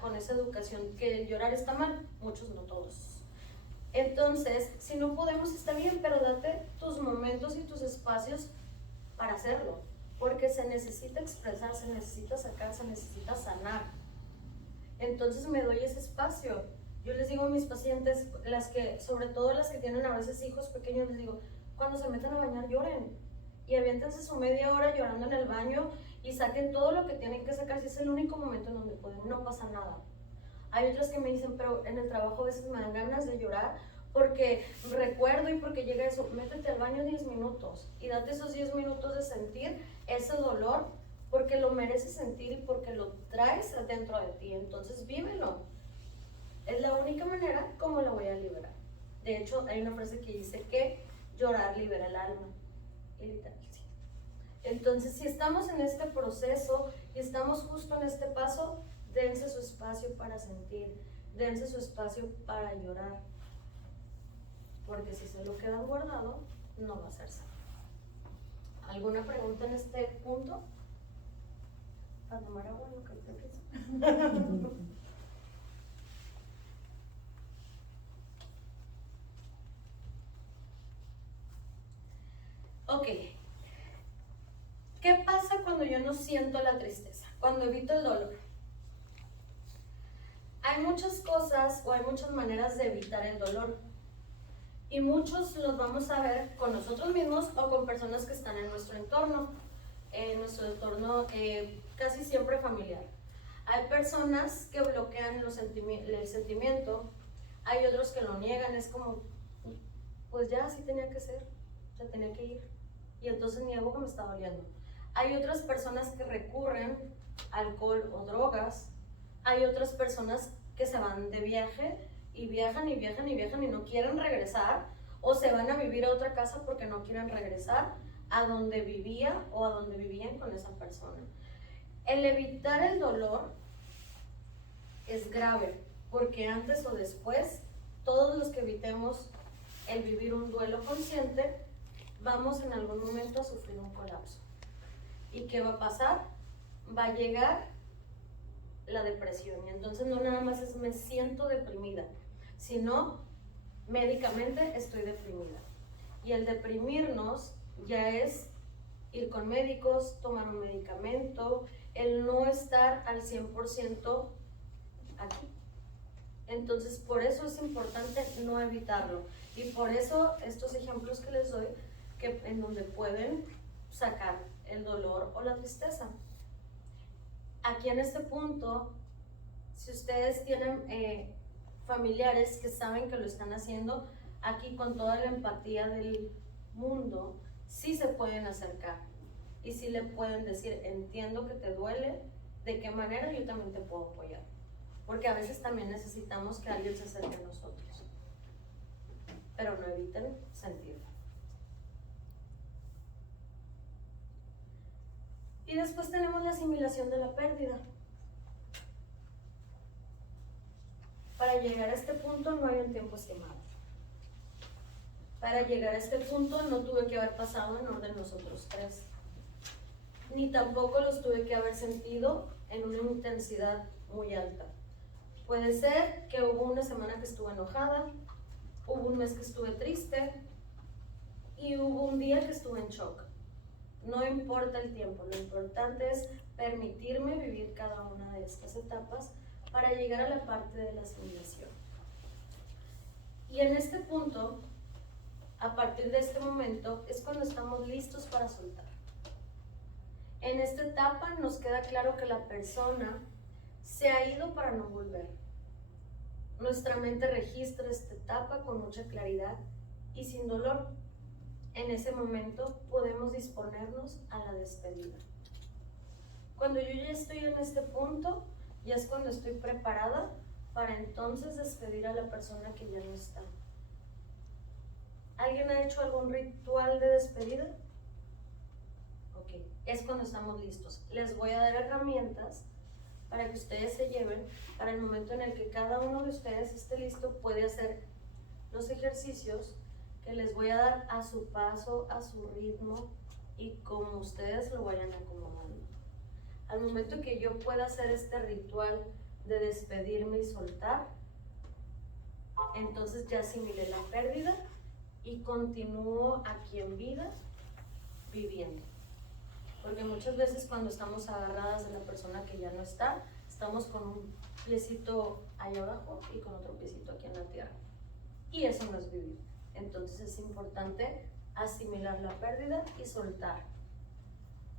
con esa educación que el llorar está mal, muchos, no todos. Entonces, si no podemos, está bien, pero date tus momentos y tus espacios para hacerlo, porque se necesita expresar, se necesita sacar, se necesita sanar. Entonces me doy ese espacio. Yo les digo a mis pacientes, sobre todo las que tienen a veces hijos pequeños, les digo, cuando se metan a bañar lloren y aviéntense su media hora llorando en el baño y saquen todo lo que tienen que sacar, si es el único momento en donde pueden, no pasa nada. Hay otras que me dicen, pero en el trabajo a veces me dan ganas de llorar porque recuerdo y porque llega eso. Métete al baño 10 minutos y date esos 10 minutos de sentir ese dolor, porque lo mereces sentir y porque lo traes dentro de ti. Entonces vívelo. Es la única manera como lo voy a liberar. De hecho, hay una frase que dice que llorar libera el alma. Y literal, sí. Entonces, si estamos en este proceso y estamos justo en este paso, dense su espacio para sentir, dense su espacio para llorar, porque si se lo quedan guardado, no va a ser sano. ¿Alguna pregunta en este punto? Para tomar agua, lo que te pienso. Ok. ¿Qué pasa cuando yo no siento la tristeza? Cuando evito el dolor. Hay muchas cosas o hay muchas maneras de evitar el dolor. Y muchos los vamos a ver con nosotros mismos o con personas que están en nuestro entorno casi siempre familiar. Hay personas que bloquean el sentimiento, hay otros que lo niegan, es como, pues ya así tenía que ser, ya tenía que ir, y entonces ni algo que me está doliendo. Hay otras personas que recurren a alcohol o drogas, hay otras personas que se van de viaje y viajan y viajan y viajan y no quieren regresar, o se van a vivir a otra casa porque no quieren regresar a donde vivía o a donde vivían con esa persona. El evitar el dolor es grave, porque antes o después, todos los que evitemos el vivir un duelo consciente, vamos en algún momento a sufrir un colapso. ¿Y qué va a pasar? Va a llegar la depresión, y entonces no nada más es me siento deprimida, sino médicamente estoy deprimida. Y el deprimirnos ya es ir con médicos, tomar un medicamento, el no estar al 100% aquí. Entonces, por eso es importante no evitarlo. Y por eso estos ejemplos que les doy, en donde pueden sacar el dolor o la tristeza. Aquí en este punto, si ustedes tienen familiares que saben que lo están haciendo, aquí con toda la empatía del mundo, sí se pueden acercar y sí le pueden decir, entiendo que te duele, de qué manera yo también te puedo apoyar, porque a veces también necesitamos que alguien se acerque a nosotros, pero no eviten sentirlo. Y después tenemos la asimilación de la pérdida. Para llegar a este punto no hay un tiempo estimado. Para llegar a este punto no tuve que haber pasado en orden los otros tres, ni tampoco los tuve que haber sentido en una intensidad muy alta. Puede ser que hubo una semana que estuve enojada, hubo un mes que estuve triste y hubo un día que estuve en shock. No importa el tiempo, lo importante es permitirme vivir cada una de estas etapas para llegar a la parte de la asimilación. Y en este punto, a partir de este momento, es cuando estamos listos para soltar. En esta etapa nos queda claro que la persona se ha ido para no volver. Nuestra mente registra esta etapa con mucha claridad y sin dolor. En ese momento podemos disponernos a la despedida. Cuando yo ya estoy en este punto, ya es cuando estoy preparada para entonces despedir a la persona que ya no está. ¿Alguien ha hecho algún ritual de despedida? Ok, es cuando estamos listos. Les voy a dar herramientas para que ustedes se lleven, para el momento en el que cada uno de ustedes esté listo, puede hacer los ejercicios que les voy a dar a su paso, a su ritmo y como ustedes lo vayan acomodando. Al momento que yo pueda hacer este ritual de despedirme y soltar, entonces ya asimilé la pérdida y continúo aquí en vida viviendo. Porque muchas veces cuando estamos agarradas de la persona que ya no está, estamos con un piecito allá abajo y con otro piecito aquí en la tierra. Y eso no es vivir. Entonces es importante asimilar la pérdida y soltar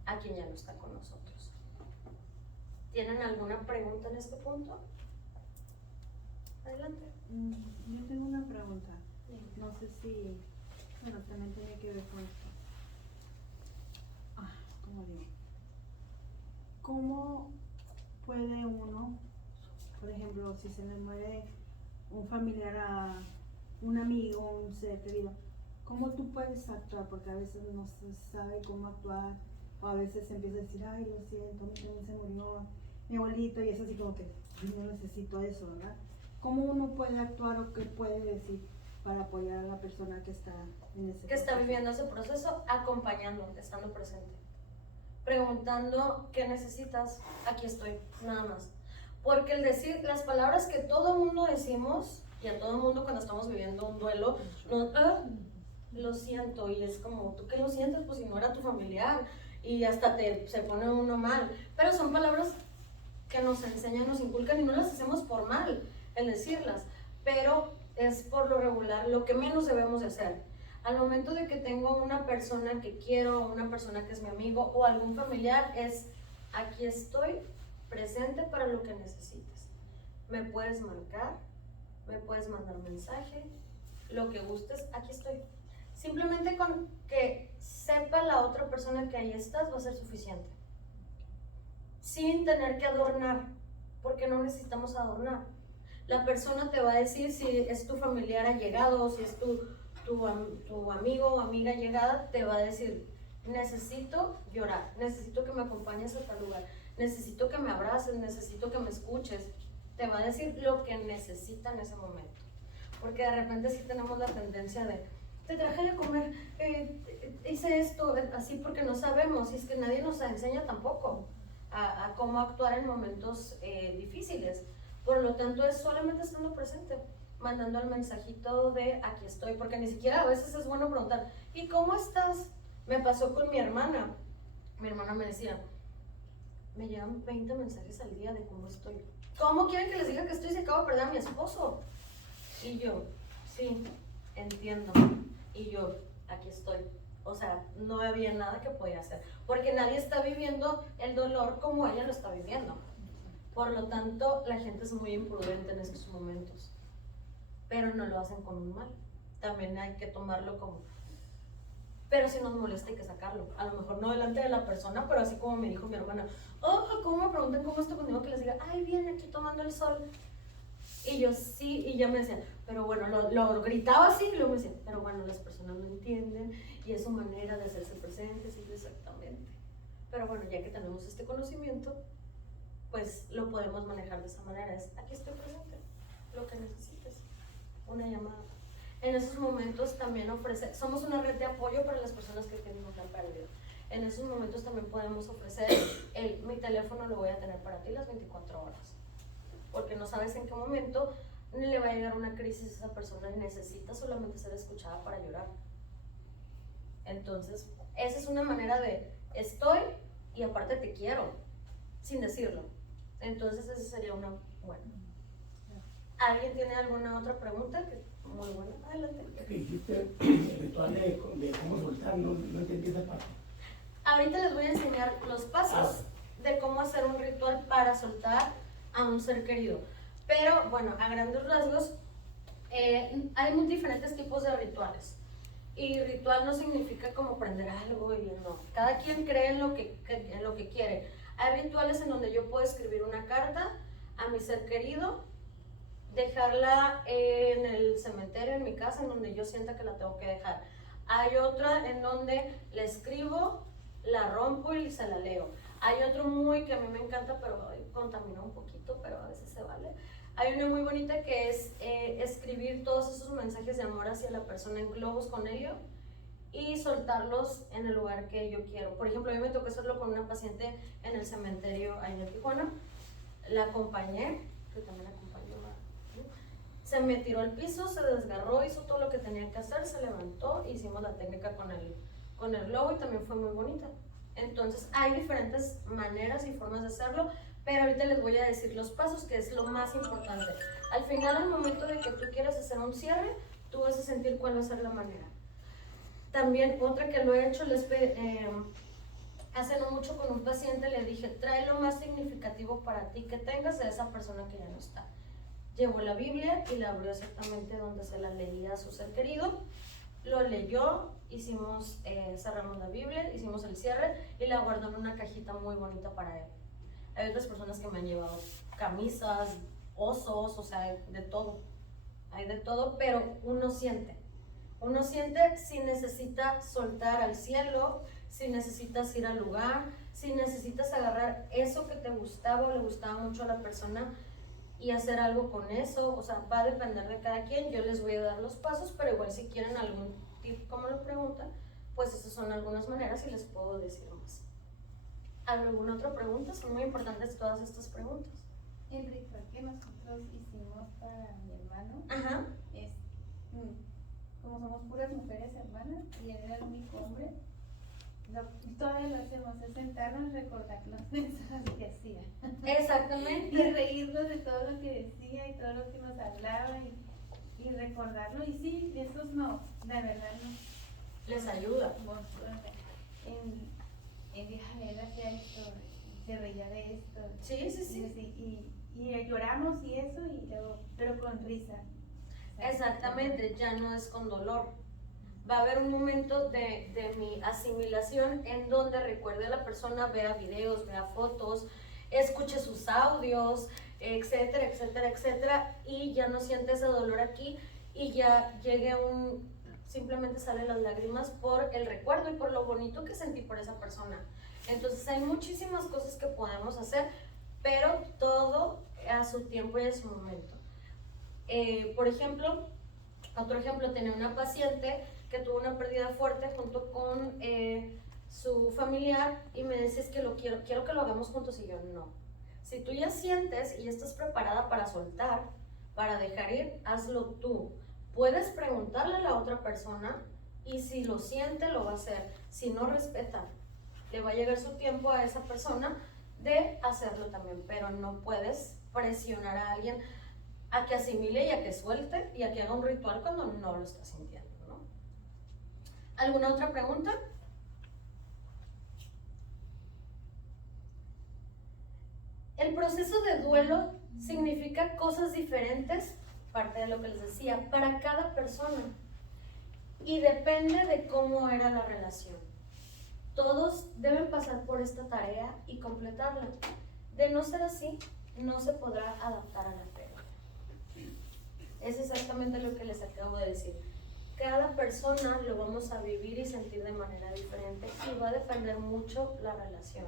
a quien ya no está con nosotros. ¿Tienen alguna pregunta en este punto? Adelante. Yo tengo una pregunta. No sé si, bueno, también tiene que ver con esto. ¿Cómo digo? ¿Cómo puede uno, por ejemplo, si se le muere un familiar a un amigo, un ser querido, cómo tú puedes actuar? Porque a veces no se sabe cómo actuar, o a veces se empieza a decir, ay, lo siento, a mí también se murió mi abuelito, y es así como que yo necesito eso, ¿verdad? ¿Cómo uno puede actuar o qué puede decir para apoyar a la persona que está en ese que está viviendo ese proceso? Acompañando, estando presente, preguntando qué necesitas, aquí estoy, nada más. Porque el decir las palabras que todo mundo decimos, y a todo mundo cuando estamos viviendo un duelo, lo siento, y es como, ¿tú qué lo sientes? Pues si no era tu familiar, y hasta se pone uno mal. Pero son palabras que nos enseñan, nos inculcan, y no las hacemos por mal el decirlas, pero es por lo regular lo que menos debemos de hacer. Al momento de que tengo una persona que quiero, una persona que es mi amigo o algún familiar, es aquí estoy presente para lo que necesites. Me puedes marcar, me puedes mandar mensaje, lo que gustes, aquí estoy. Simplemente con que sepa la otra persona que ahí estás va a ser suficiente. Sin tener que adornar, porque no necesitamos adornar. La persona te va a decir si es tu familiar allegado, si es tu amigo o amiga allegada, te va a decir, necesito llorar, necesito que me acompañes a tal lugar, necesito que me abraces, necesito que me escuches. Te va a decir lo que necesita en ese momento. Porque de repente sí tenemos la tendencia de, te traje de comer, hice esto, así, porque no sabemos, y es que nadie nos enseña tampoco a cómo actuar en momentos difíciles. Por lo tanto, es solamente estando presente, mandando el mensajito de aquí estoy, porque ni siquiera a veces es bueno preguntar, ¿y cómo estás? Me pasó con mi hermana me decía, me llegan 20 mensajes al día de cómo estoy. ¿Cómo quieren que les diga que estoy si acabo de perder a mi esposo? Y yo, sí, entiendo. Y yo, aquí estoy. O sea, no había nada que podía hacer, porque nadie está viviendo el dolor como ella lo está viviendo. Por lo tanto, la gente es muy imprudente en esos momentos, pero no lo hacen con un mal. También hay que tomarlo como, pero si nos molesta hay que sacarlo. A lo mejor no delante de la persona, pero así como me dijo mi hermana, ¿cómo me preguntan cómo estoy conmigo? Que les diga, ay, bien, aquí tomando el sol. Y yo sí, y ya me decían, pero bueno, lo gritaba así, y luego me decían, pero bueno, las personas no entienden, y es su manera de hacerse presentes, y exactamente. Pero bueno, ya que tenemos este conocimiento, pues lo podemos manejar de esa manera, es aquí estoy presente, lo que necesites, una llamada. En esos momentos también somos una red de apoyo para las personas que tienen una pérdida. En esos momentos también podemos ofrecer mi teléfono lo voy a tener para ti las 24 horas, porque no sabes en qué momento le va a llegar una crisis a esa persona y necesita solamente ser escuchada para llorar. Entonces, esa es una manera de estoy y aparte te quiero, sin decirlo. Entonces esa sería una buena. ¿Alguien tiene alguna otra pregunta? Muy buena, adelante. Que dijiste el ritual de cómo soltar, no entendí esa parte. Ahorita les voy a enseñar los pasos de cómo hacer un ritual para soltar a un ser querido. Pero bueno, a grandes rasgos, hay muy diferentes tipos de rituales. Y ritual no significa como prender algo y no. Cada quien cree en lo que quiere. Hay rituales en donde yo puedo escribir una carta a mi ser querido, dejarla en el cementerio, en mi casa, en donde yo sienta que la tengo que dejar. Hay otra en donde la escribo, la rompo y se la leo. Hay otro que a mí me encanta, pero contamina un poquito, pero a veces se vale. Hay una muy bonita que es escribir todos esos mensajes de amor hacia la persona en globos con helio y soltarlos en el lugar que yo quiero. Por ejemplo, a mí me tocó hacerlo con una paciente en el cementerio ahí en Tijuana. La acompañé que también acompañó se me tiró al piso, se desgarró, hizo todo lo que tenía que hacer, se levantó, hicimos la técnica con el globo y también fue muy bonita. Entonces hay diferentes maneras y formas de hacerlo, pero ahorita les voy a decir los pasos, que es lo más importante. Al final, al momento de que tú quieras hacer un cierre, tú vas a sentir cuál va a ser la manera. También otra que lo he hecho, hace no mucho con un paciente le dije, trae lo más significativo para ti que tengas de esa persona que ya no está. Llevó la Biblia y la abrió exactamente donde se la leía a su ser querido, lo leyó, cerramos la Biblia, hicimos el cierre y la guardó en una cajita muy bonita para él. Hay otras personas que me han llevado camisas, osos, o sea, de todo. Hay de todo, pero uno siente si necesita soltar al cielo, si necesitas ir al lugar, si necesitas agarrar eso que te gustaba o le gustaba mucho a la persona y hacer algo con eso. O sea, va a depender de cada quien. Yo les voy a dar los pasos, pero igual si quieren algún tip como lo preguntan, pues esas son algunas maneras y les puedo decir más. ¿Alguna otra pregunta? Son muy importantes todas estas preguntas. El ritual que nosotros hicimos para mi hermano Ajá. es, como somos puras mujeres hermanas y él era el único hombre, todavía lo hacemos, es sentarnos y recordar los mensajes que hacía. Exactamente. Y reírnos de todo lo que decía y todo lo que nos hablaba y recordarlo. Y sí, esos no, la verdad no. Les ayuda. En vieja él hacía esto, se reía de esto. Sí. Y lloramos y eso, y luego, pero con risa. Exactamente, ya no es con dolor. Va a haber un momento de mi asimilación en donde recuerde a la persona, vea videos, vea fotos, escuche sus audios, etcétera, etcétera, etcétera, y ya no siente ese dolor aquí y ya llegue simplemente salen las lágrimas por el recuerdo y por lo bonito que sentí por esa persona. Entonces hay muchísimas cosas que podemos hacer, pero todo a su tiempo y a su momento. Por ejemplo, otro ejemplo, tenía una paciente que tuvo una pérdida fuerte junto con su familiar y me decía, es que quiero que lo hagamos juntos, y yo no. Si tú ya sientes y ya estás preparada para soltar, para dejar ir, hazlo tú. Puedes preguntarle a la otra persona y si lo siente, lo va a hacer. Si no, respeta. Le va a llegar su tiempo a esa persona de hacerlo también, pero no puedes presionar a alguien a que asimile y a que suelte y a que haga un ritual cuando no lo está sintiendo, ¿no? ¿Alguna otra pregunta? El proceso de duelo significa cosas diferentes, parte de lo que les decía, para cada persona y depende de cómo era la relación. Todos deben pasar por esta tarea y completarla. De no ser así, no se podrá adaptar a la pérdida. Es exactamente lo que les acabo de decir. Cada persona lo vamos a vivir y sentir de manera diferente y va a depender mucho la relación.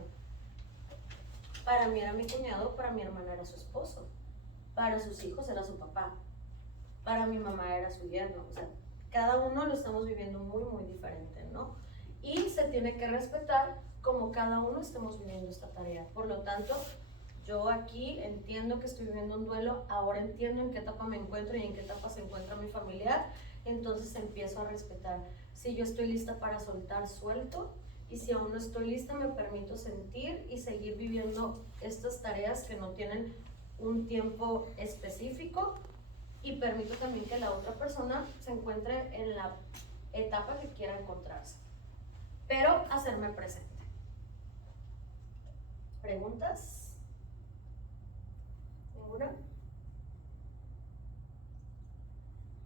Para mí era mi cuñado, para mi hermana era su esposo, para sus hijos era su papá, para mi mamá era su yerno. O sea, cada uno lo estamos viviendo muy, muy diferente, ¿no? Y se tiene que respetar como cada uno estemos viviendo esta tarea. Por lo tanto, yo aquí entiendo que estoy viviendo un duelo, ahora entiendo en qué etapa me encuentro y en qué etapa se encuentra mi familiar, entonces empiezo a respetar. Si yo estoy lista para soltar, suelto, y si aún no estoy lista, me permito sentir y seguir viviendo estas tareas que no tienen un tiempo específico, y permito también que la otra persona se encuentre en la etapa que quiera encontrarse, pero hacerme presente. ¿Preguntas? ¿Ninguna?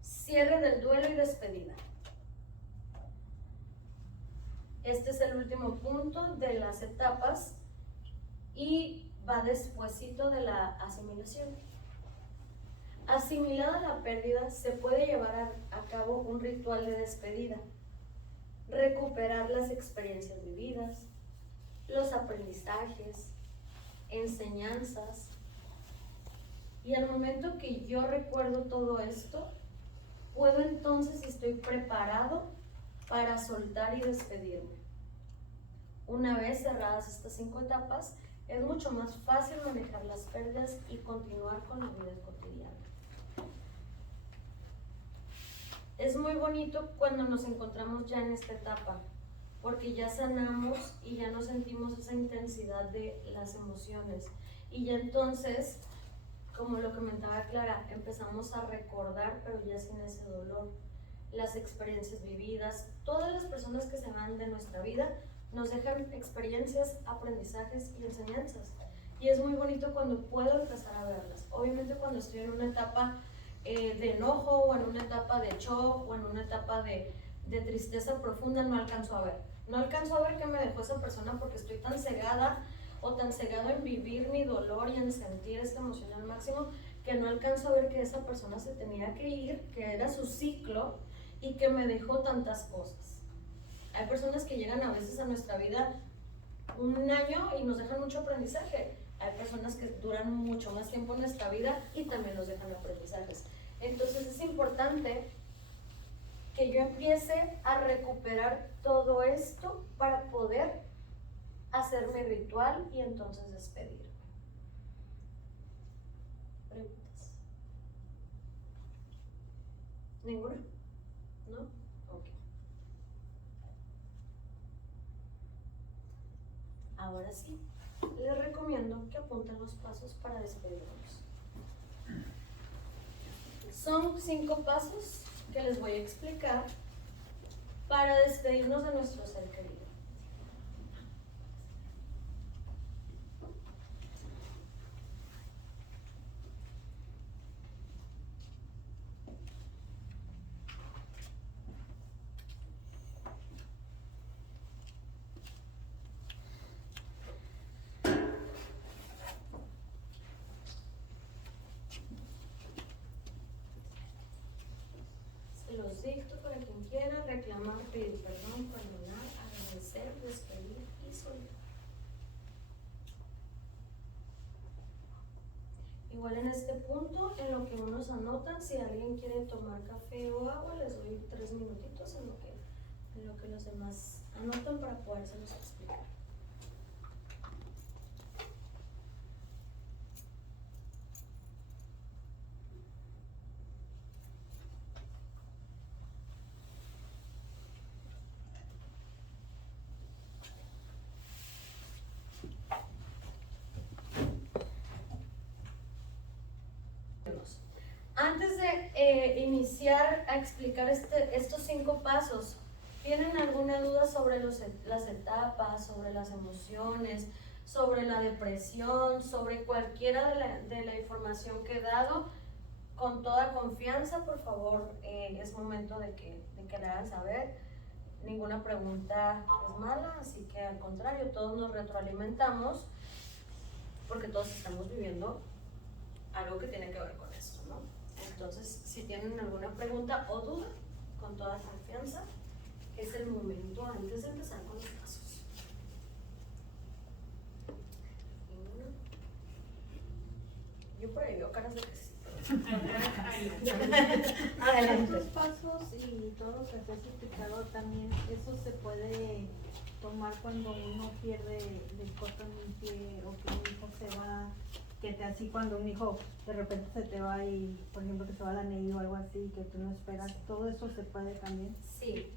Cierre del duelo y despedida. Este es el último punto de las etapas y va despuesito de la asimilación. Asimilada la pérdida, se puede llevar a cabo un ritual de despedida, recuperar las experiencias vividas, los aprendizajes, enseñanzas. Y al momento que yo recuerdo todo esto, puedo entonces, si estoy preparado para soltar y despedirme. Una vez cerradas estas 5 etapas, es mucho más fácil manejar las pérdidas y continuar con la vida cotidiana. Es muy bonito cuando nos encontramos ya en esta etapa, porque ya sanamos y ya no sentimos esa intensidad de las emociones. Y ya entonces, como lo comentaba Clara, empezamos a recordar, pero ya sin ese dolor, las experiencias vividas. Todas las personas que se van de nuestra vida nos dejan experiencias, aprendizajes y enseñanzas. Y es muy bonito cuando puedo empezar a verlas. Obviamente cuando estoy en una etapa de enojo, o en una etapa de shock, o en una etapa de tristeza profunda, no alcanzo a ver. No alcanzo a ver qué me dejó esa persona porque estoy tan cegada o tan cegado en vivir mi dolor y en sentir esta emoción al máximo que no alcanzo a ver que esa persona se tenía que ir, que era su ciclo y que me dejó tantas cosas. Hay personas que llegan a veces a nuestra vida un año y nos dejan mucho aprendizaje. Hay personas que duran mucho más tiempo en nuestra vida y también nos dejan aprendizajes. Entonces es importante que yo empiece a recuperar todo esto para poder hacer mi ritual y entonces despedirme. ¿Preguntas? ¿Ninguna? ¿No? Ok. Ahora sí, les recomiendo que apunten los pasos para despedirnos. Son 5 pasos que les voy a explicar para despedirnos de nuestro ser querido. Los dicto para quien quiera: reclamar, pedir perdón, perdonar, agradecer, despedir y soltar. Igual en este punto, en lo que unos anotan, si alguien quiere tomar café o agua, les doy 3 minutitos en lo que los demás anotan para podérselos explicar. Antes de iniciar a explicar estos 5 pasos, ¿tienen alguna duda sobre las etapas, sobre las emociones, sobre la depresión, sobre cualquiera de la información que he dado? Con toda confianza, por favor, es momento de que le hagan saber. Ninguna pregunta es mala, así que al contrario, todos nos retroalimentamos porque todos estamos viviendo algo que tiene que ver con esto, ¿no? Entonces, si tienen alguna pregunta o duda, con toda confianza, es el momento antes de empezar con los pasos. ¿Ninguna? Yo por ahí veo caras de que sí. Adelante. Estos pasos y todo lo que se ha explicado también, eso se puede tomar cuando uno pierde el corto en un pie o que un hijo se va, así cuando un hijo de repente se te va y, por ejemplo, que se va a la NEI o algo así, que tú no esperas, todo eso se puede también. Sí,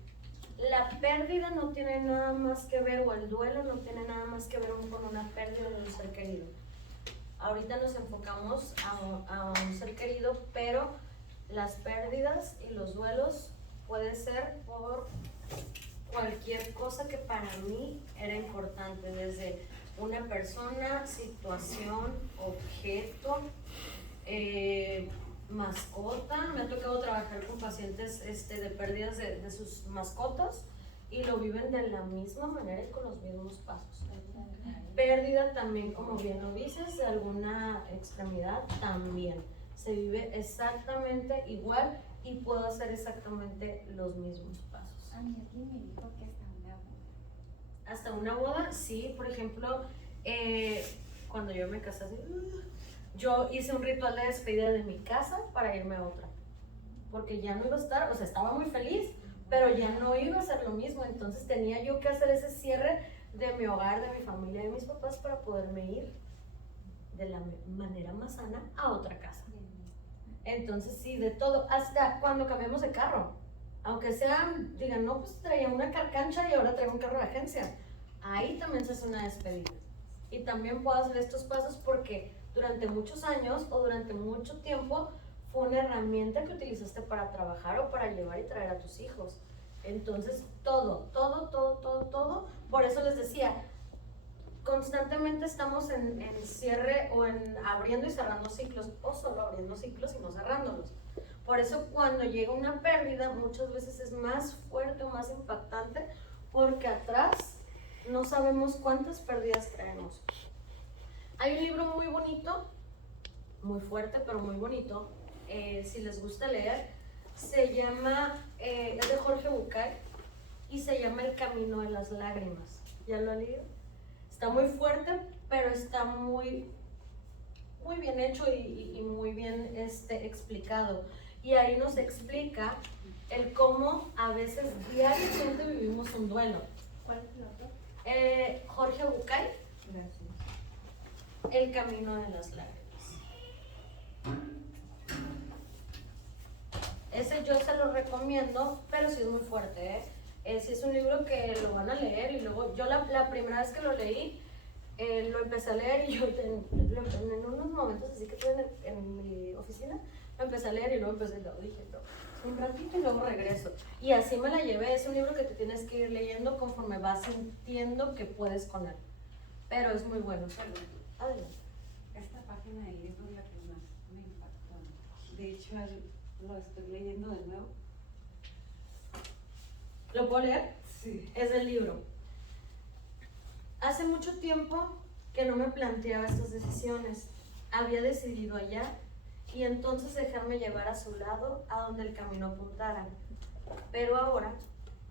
la pérdida no tiene nada más que ver, o el duelo no tiene nada más que ver con una pérdida de un ser querido. Ahorita nos enfocamos a un ser querido, pero las pérdidas y los duelos puede ser por cualquier cosa que para mí era importante, desde una persona, situación, objeto, mascota. Me ha tocado trabajar con pacientes de pérdidas de sus mascotas y lo viven de la misma manera y con los mismos pasos. Pérdida también, como bien lo dices, de alguna extremidad también. Se vive exactamente igual y puedo hacer exactamente los mismos pasos. A mí alguien me dijo que hasta una boda. Hasta una boda, sí. Por ejemplo, cuando yo me casé, yo hice un ritual de despedida de mi casa para irme a otra. Porque ya no iba a estar, o sea, estaba muy feliz, pero ya no iba a ser lo mismo. Entonces tenía yo que hacer ese cierre de mi hogar, de mi familia, de mis papás, para poderme ir de la manera más sana a otra casa. Entonces sí, de todo, hasta cuando cambiamos de carro, aunque sean, digan, no, pues traía una carcancha y ahora traigo un carro de agencia, ahí también se hace una despedida. Y también puedo hacer estos pasos porque durante muchos años o durante mucho tiempo fue una herramienta que utilizaste para trabajar o para llevar y traer a tus hijos. Entonces, todo. Por eso les decía, constantemente estamos en cierre o en abriendo y cerrando ciclos, o solo abriendo ciclos y no cerrándolos. Por eso cuando llega una pérdida muchas veces es más fuerte o más impactante porque atrás no sabemos cuántas pérdidas traemos. Hay un libro muy bonito, muy fuerte pero muy bonito, si les gusta leer, se llama, es de Jorge Bucay y se llama El Camino de las Lágrimas. ¿Ya lo han leído? Está muy fuerte, pero está muy bien hecho y muy bien explicado. Y ahí nos explica el cómo a veces diariamente vivimos un duelo. ¿Cuál es el otro? Jorge Bucay, Gracias. El Camino de las Lágrimas. Ese yo se lo recomiendo, pero sí es muy fuerte, sí es un libro que lo van a leer y luego, yo la primera vez que lo leí, lo empecé a leer y yo en unos momentos así que estuve en mi oficina, lo empecé a leer y luego dije, no, un ratito y luego regreso. Y así me la llevé, es un libro que te tienes que ir leyendo conforme vas sintiendo que puedes con él. Pero es muy bueno. Adelante. Esta página del libro es la que más me impactó. De hecho, lo estoy leyendo de nuevo. ¿Lo puedo leer? Sí. Es del libro. Hace mucho tiempo que no me planteaba estas decisiones. Había decidido allá y entonces dejarme llevar a su lado a donde el camino apuntara. Pero ahora,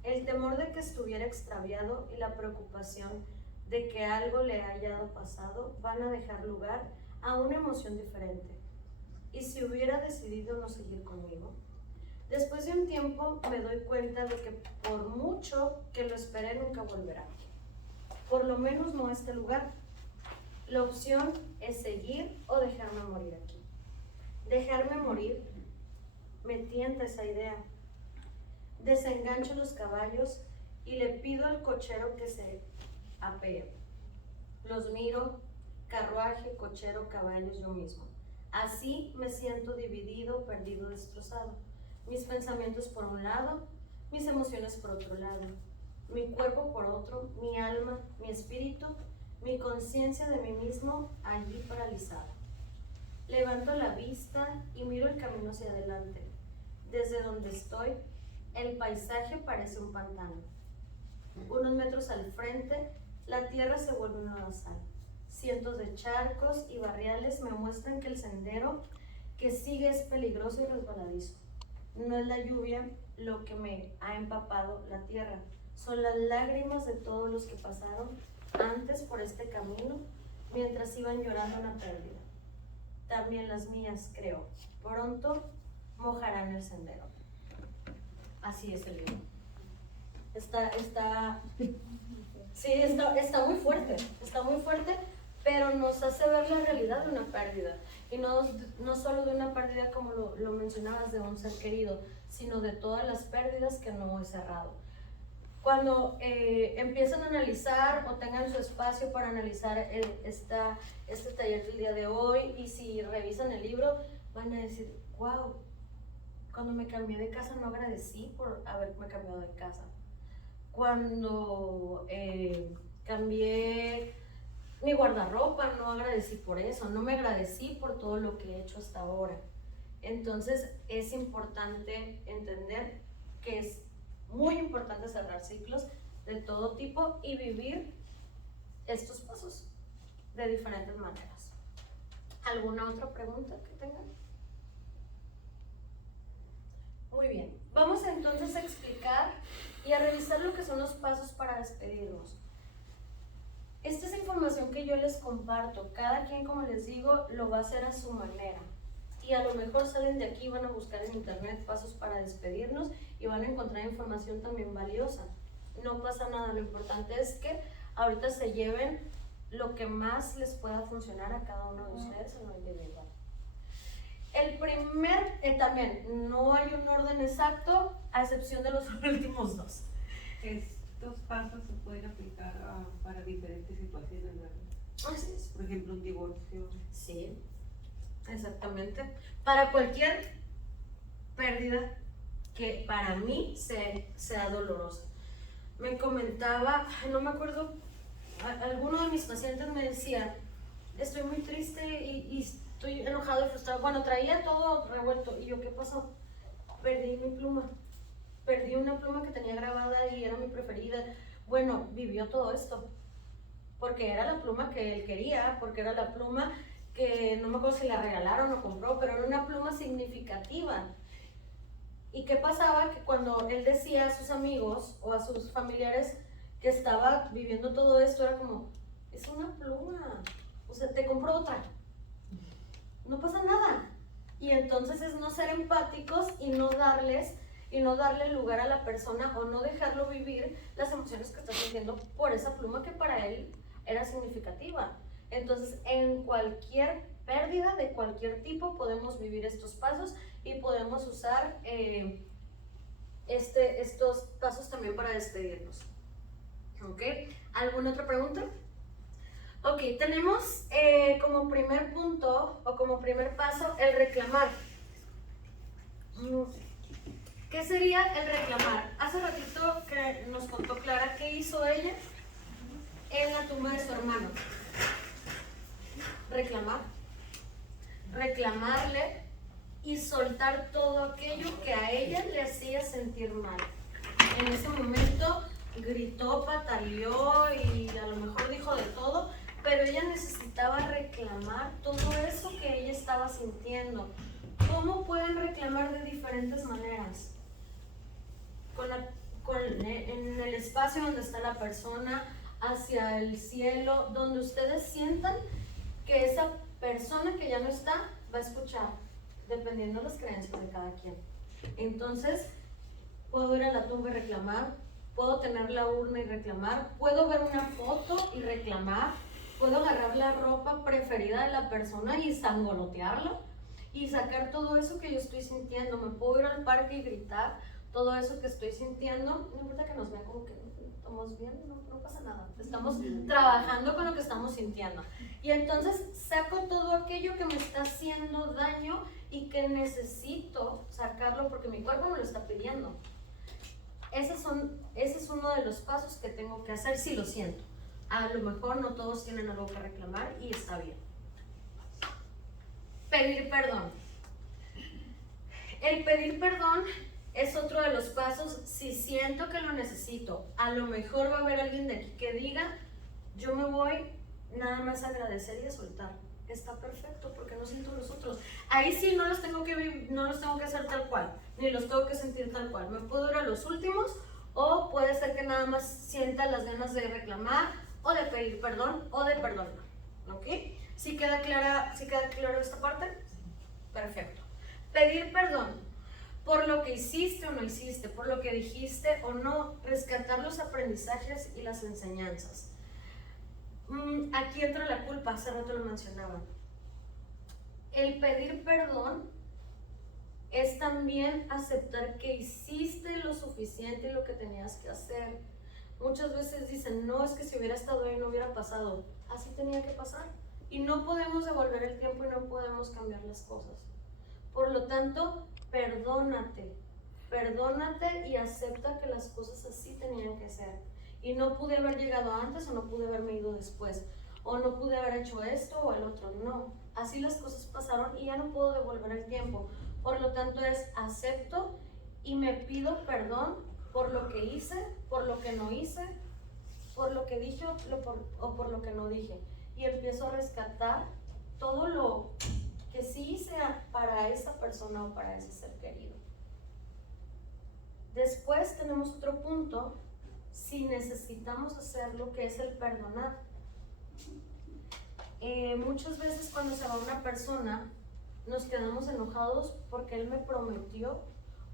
el temor de que estuviera extraviado y la preocupación de que algo le haya pasado van a dejar lugar a una emoción diferente. ¿Y si hubiera decidido no seguir conmigo? Después de un tiempo me doy cuenta de que por mucho que lo espere nunca volverá. Por lo menos no a este lugar. La opción es seguir o dejarme morir aquí. Dejarme morir, me tienta esa idea. Desengancho los caballos y le pido al cochero que se apee. Los miro, carruaje, cochero, caballos, yo mismo. Así me siento dividido, perdido, destrozado. Mis pensamientos por un lado, mis emociones por otro lado. Mi cuerpo por otro, mi alma, mi espíritu, mi conciencia de mí mismo allí paralizada. Levanto la vista y miro el camino hacia adelante. Desde donde estoy, el paisaje parece un pantano. Unos metros al frente, la tierra se vuelve un lodazal. Cientos de charcos y barriales me muestran que el sendero que sigue es peligroso y resbaladizo. No es la lluvia lo que me ha empapado la tierra, son las lágrimas de todos los que pasaron antes por este camino mientras iban llorando una pérdida. También las mías, creo, pronto mojarán el sendero. Así es el libro. Está muy fuerte, pero nos hace ver la realidad de una pérdida. Y no solo de una pérdida como lo mencionabas de un ser querido, sino de todas las pérdidas que no he cerrado. Cuando empiezan a analizar o tengan su espacio para analizar este taller del día de hoy, y si revisan el libro, van a decir, wow, cuando me cambié de casa no agradecí por haberme cambiado de casa. Cuando cambié mi guardarropa, no agradecí por eso, no me agradecí por todo lo que he hecho hasta ahora. Entonces es importante entender que es muy importante cerrar ciclos de todo tipo y vivir estos pasos de diferentes maneras. ¿Alguna otra pregunta que tengan? Muy bien, vamos entonces a explicar y a revisar lo que son los pasos para despedirnos. Esta es información que yo les comparto. Cada quien, como les digo, lo va a hacer a su manera. Y a lo mejor salen de aquí, van a buscar en internet pasos para despedirnos y van a encontrar información también valiosa. No pasa nada, lo importante es que ahorita se lleven lo que más les pueda funcionar a cada uno de ustedes en lo individual. El primer, también, no hay un orden exacto, a excepción de los últimos dos. Estos pasos se pueden aplicar para diferentes situaciones, ¿verdad? Así es. Por ejemplo, un divorcio. Sí, exactamente. Para cualquier pérdida que para mí sea dolorosa. Me comentaba, no me acuerdo, alguno de mis pacientes me decía, estoy muy triste y estoy enojado y frustrado. Bueno, traía todo revuelto. ¿Y yo qué pasó? Perdí mi pluma. Perdí una pluma que tenía grabada y era mi preferida. Bueno, vivió todo esto. Porque era la pluma que él quería, porque era la pluma que no me acuerdo si la regalaron o compró, pero era una pluma significativa. ¿Y qué pasaba? Que cuando él decía a sus amigos o a sus familiares que estaba viviendo todo esto, era como, es una pluma, o sea, te compro otra. No pasa nada. Y entonces es no ser empáticos y no darle lugar a la persona o no dejarlo vivir las emociones que está sintiendo por esa pluma que para él era significativa. Entonces, en cualquier pérdida de cualquier tipo podemos vivir estos pasos y podemos usar estos pasos también para despedirnos. ¿Ok? ¿Alguna otra pregunta? Ok, tenemos como primer punto o como primer paso el reclamar. ¿Qué sería el reclamar? Hace ratito que nos contó Clara qué hizo ella en la tumba de su hermano. Reclamar. Reclamarle y soltar todo aquello que a ella le hacía sentir mal. En ese momento gritó, pataleó y a lo mejor dijo de todo, pero ella necesitaba reclamar todo eso que ella estaba sintiendo. ¿Cómo pueden reclamar de diferentes maneras? En el espacio donde está la persona, hacia el cielo, donde ustedes sientan que esa persona que ya no está va a escuchar, dependiendo de las creencias de cada quien. Entonces, puedo ir a la tumba y reclamar, puedo tener la urna y reclamar, puedo ver una foto y reclamar, puedo agarrar la ropa preferida de la persona y sangolotearla y sacar todo eso que yo estoy sintiendo. Me puedo ir al parque y gritar todo eso que estoy sintiendo. No importa que nos vean como que estamos bien, no pasa nada. Estamos trabajando con lo que estamos sintiendo. Y entonces saco todo aquello que me está haciendo daño y que necesito sacarlo porque mi cuerpo me lo está pidiendo. Ese es uno de los pasos que tengo que hacer si lo siento. A lo mejor no todos tienen algo que reclamar y está bien. Pedir perdón. El pedir perdón es otro de los pasos si siento que lo necesito. A lo mejor va a haber alguien de aquí que diga, yo me voy nada más a agradecer y a soltar. Está perfecto porque no siento los otros. Ahí sí no los tengo que hacer tal cual, ni los tengo que sentir tal cual. Me puedo ir a los últimos o puede ser que nada más sienta las ganas de reclamar o de pedir perdón o de perdonar. ¿Ok? ¿Sí queda clara esta parte? Perfecto. Pedir perdón por lo que hiciste o no hiciste, por lo que dijiste o no, rescatar los aprendizajes y las enseñanzas. Aquí entra la culpa, hace rato lo mencionaba. El pedir perdón es también aceptar que hiciste lo suficiente y lo que tenías que hacer. Muchas veces dicen, no, es que si hubiera estado ahí no hubiera pasado. Así tenía que pasar. Y no podemos devolver el tiempo y no podemos cambiar las cosas. Por lo tanto, perdónate y acepta que las cosas así tenían que ser. Y no pude haber llegado antes o no pude haberme ido después. O no pude haber hecho esto o el otro. No, así las cosas pasaron y ya no puedo devolver el tiempo. Por lo tanto acepto y me pido perdón por lo que hice, por lo que no hice, por lo que dije o por lo que no dije. Y empiezo a rescatar todo lo que sí hice para esa persona o para ese ser querido. Después tenemos otro punto, si necesitamos hacerlo, que es el perdonar. Muchas veces cuando se va una persona, nos quedamos enojados porque él me prometió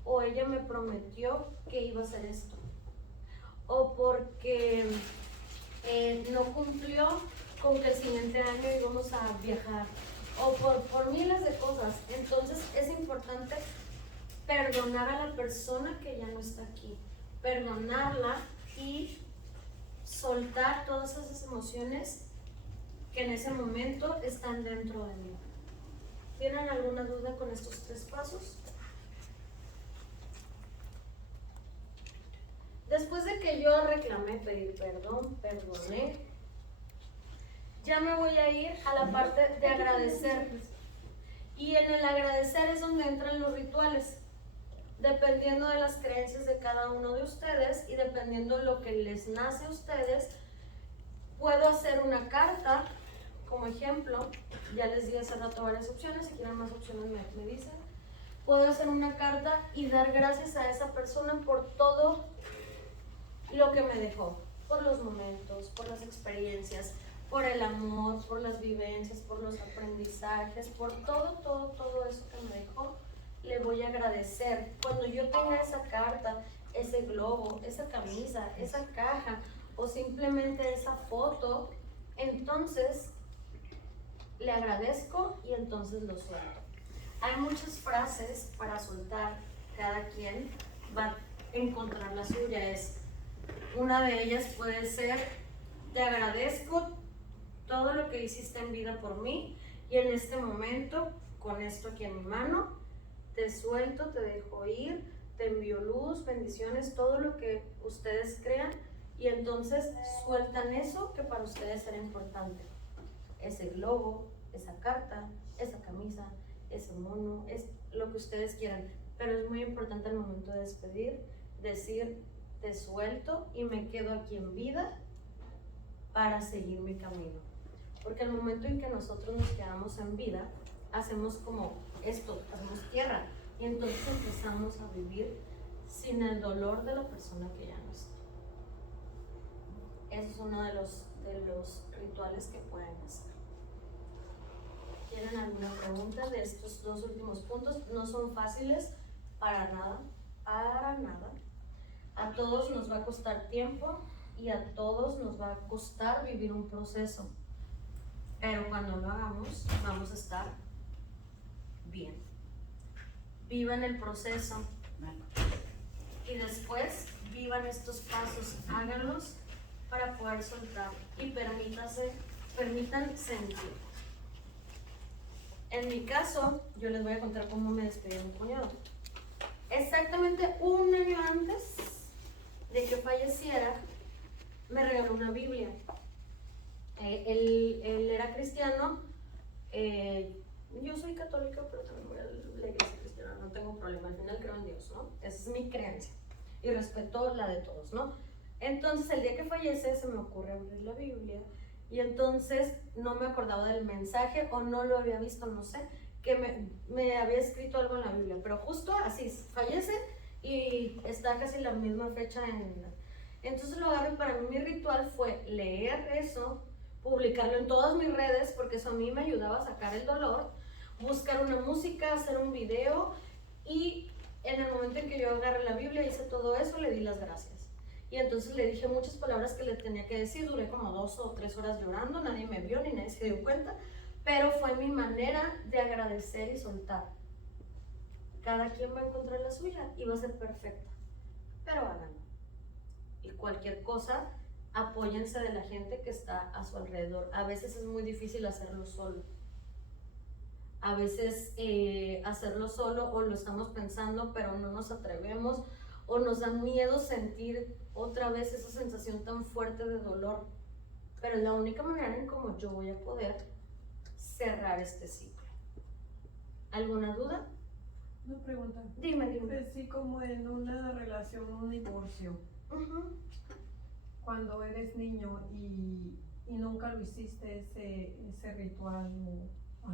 o ella me prometió que iba a hacer esto. O porque no cumplió con que el siguiente año íbamos a viajar o por miles de cosas. Entonces es importante perdonar a la persona que ya no está aquí, perdonarla y soltar todas esas emociones que en ese momento están dentro de mí. ¿Tienen alguna duda con estos 3 pasos? Después de que yo reclamé, pedí perdón, perdoné, ya me voy a ir a la parte de agradecer. Y en el agradecer es donde entran los rituales. Dependiendo de las creencias de cada uno de ustedes y dependiendo de lo que les nace a ustedes, puedo hacer una carta, como ejemplo. Ya les di hace rato varias opciones, si quieren más opciones me dicen. Puedo hacer una carta y dar gracias a esa persona por todo lo que me dejó, por los momentos, por las experiencias, por el amor, por las vivencias, por los aprendizajes, por todo eso que me dejó. Le voy a agradecer. Cuando yo tenga esa carta, ese globo, esa camisa, esa caja o simplemente esa foto, entonces le agradezco y entonces lo suelto. Hay muchas frases para soltar, cada quien va a encontrar la suya. Una de ellas puede ser: te agradezco todo lo que hiciste en vida por mí y en este momento, con esto aquí en mi mano, te suelto, te dejo ir, te envío luz, bendiciones, todo lo que ustedes crean, y entonces sueltan eso que para ustedes era importante. Ese globo, esa carta, esa camisa, ese mono, es lo que ustedes quieran, pero es muy importante al momento de despedir, decir: te suelto y me quedo aquí en vida para seguir mi camino. Porque al momento en que nosotros nos quedamos en vida, hacemos como esto, hacemos tierra, y entonces empezamos a vivir sin el dolor de la persona que ya no está. Ese es uno de los rituales que pueden hacer. ¿Tienen alguna pregunta de estos 2 últimos puntos? No son fáciles para nada, para nada. A todos nos va a costar tiempo y a todos nos va a costar vivir un proceso, pero cuando lo hagamos vamos a estar bien. Vivan el proceso y después vivan estos pasos, háganlos para poder soltar y permitan sentir. En mi caso, yo les voy a contar cómo me despedí de mi cuñado. Exactamente 1 año antes de que falleciera, me regaló una Biblia. Él era cristiano, yo soy católica, pero también voy a la iglesia cristiana, no tengo problema, al final creo en Dios, ¿no? Esa es mi creencia y respeto la de todos, ¿no? Entonces el día que fallece se me ocurre abrir la Biblia y entonces no me acordaba del mensaje o no lo había visto, no sé, que me había escrito algo en la Biblia, pero justo así, fallece y está casi la misma fecha entonces lo agarré. Para mí mi ritual fue leer eso, publicarlo en todas mis redes, porque eso a mí me ayudaba a sacar el dolor, buscar una música, hacer un video, y en el momento en que yo agarré la Biblia, hice todo eso, le di las gracias. Y entonces le dije muchas palabras que le tenía que decir, duré como 2 o 3 horas llorando, nadie me vio ni nadie se dio cuenta, pero fue mi manera de agradecer y soltar. Cada quien va a encontrar la suya y va a ser perfecta, pero háganlo. Y cualquier cosa, apóyense de la gente que está a su alrededor. A veces es muy difícil hacerlo solo. A veces hacerlo solo o lo estamos pensando, pero no nos atrevemos, o nos da miedo sentir otra vez esa sensación tan fuerte de dolor. Pero es la única manera en cómo yo voy a poder cerrar este ciclo. ¿Alguna duda? Una pregunta. Dime. Pues sí, como en una relación, un divorcio, cuando eres niño y nunca lo hiciste ese ritual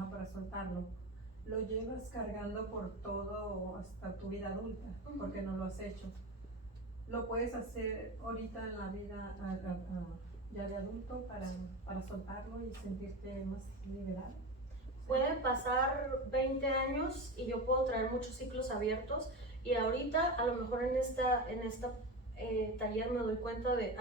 para soltarlo, lo llevas cargando por todo hasta tu vida adulta, porque no lo has hecho. ¿Lo puedes hacer ahorita en la vida ya de adulto para soltarlo y sentirte más liberada? Pueden pasar 20 años y yo puedo traer muchos ciclos abiertos, y ahorita a lo mejor en esta taller me doy cuenta de,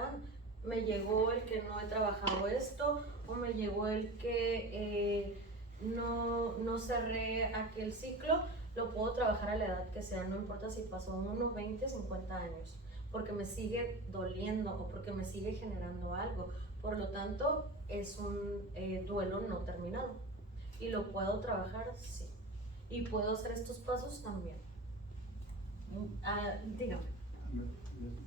me llegó el que no he trabajado esto, o me llegó el que no cerré aquel ciclo, lo puedo trabajar a la edad que sea, no importa si pasó unos 20, 50 años, porque me sigue doliendo o porque me sigue generando algo. Por lo tanto, es un duelo no terminado. ¿Y lo puedo trabajar? Sí. ¿Y puedo hacer estos pasos? También. Dígame.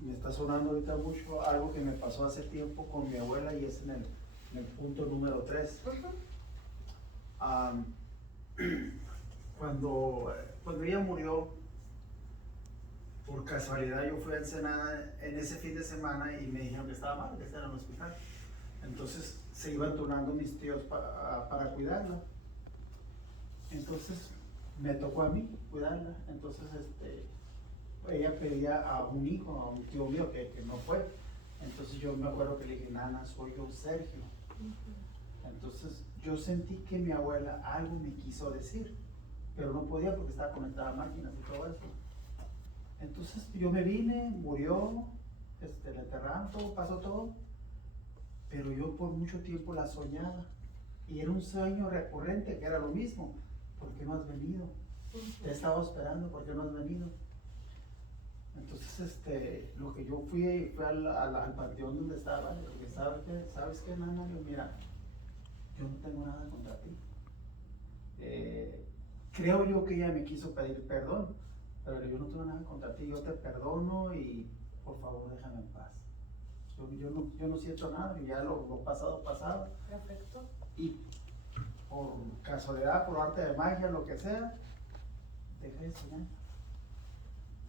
Me está sonando ahorita mucho algo que me pasó hace tiempo con mi abuela y es en el punto número 3. Cuando ella murió, por casualidad yo fui a Ensenada en ese fin de semana y me dijeron que estaba mal, que estaba en el hospital. Entonces se iban turnando mis tíos para cuidarla. Entonces me tocó a mí cuidarla. Entonces ella pedía a un hijo, a un tío mío que no fue. Entonces yo me acuerdo que le dije, Nana, soy yo Sergio. Entonces yo sentí que mi abuela algo me quiso decir, pero no podía porque estaba conectada a máquinas y todo eso. Entonces yo me vine, murió, la enterraron, todo, pasó todo, pero yo por mucho tiempo la soñaba y era un sueño recurrente que era lo mismo. ¿Por qué no has venido? Te he estado esperando, ¿por qué no has venido? Entonces, lo que yo fui al panteón donde estaba, porque ¿sabes qué, Nana? Yo, mira, yo no tengo nada contra ti. Creo yo que ella me quiso pedir perdón, pero yo no tengo nada contra ti, yo te perdono y por favor déjame en paz. Yo no siento nada, y ya lo pasado. Perfecto. Y por casualidad, por arte de magia, lo que sea, dejé de soñar.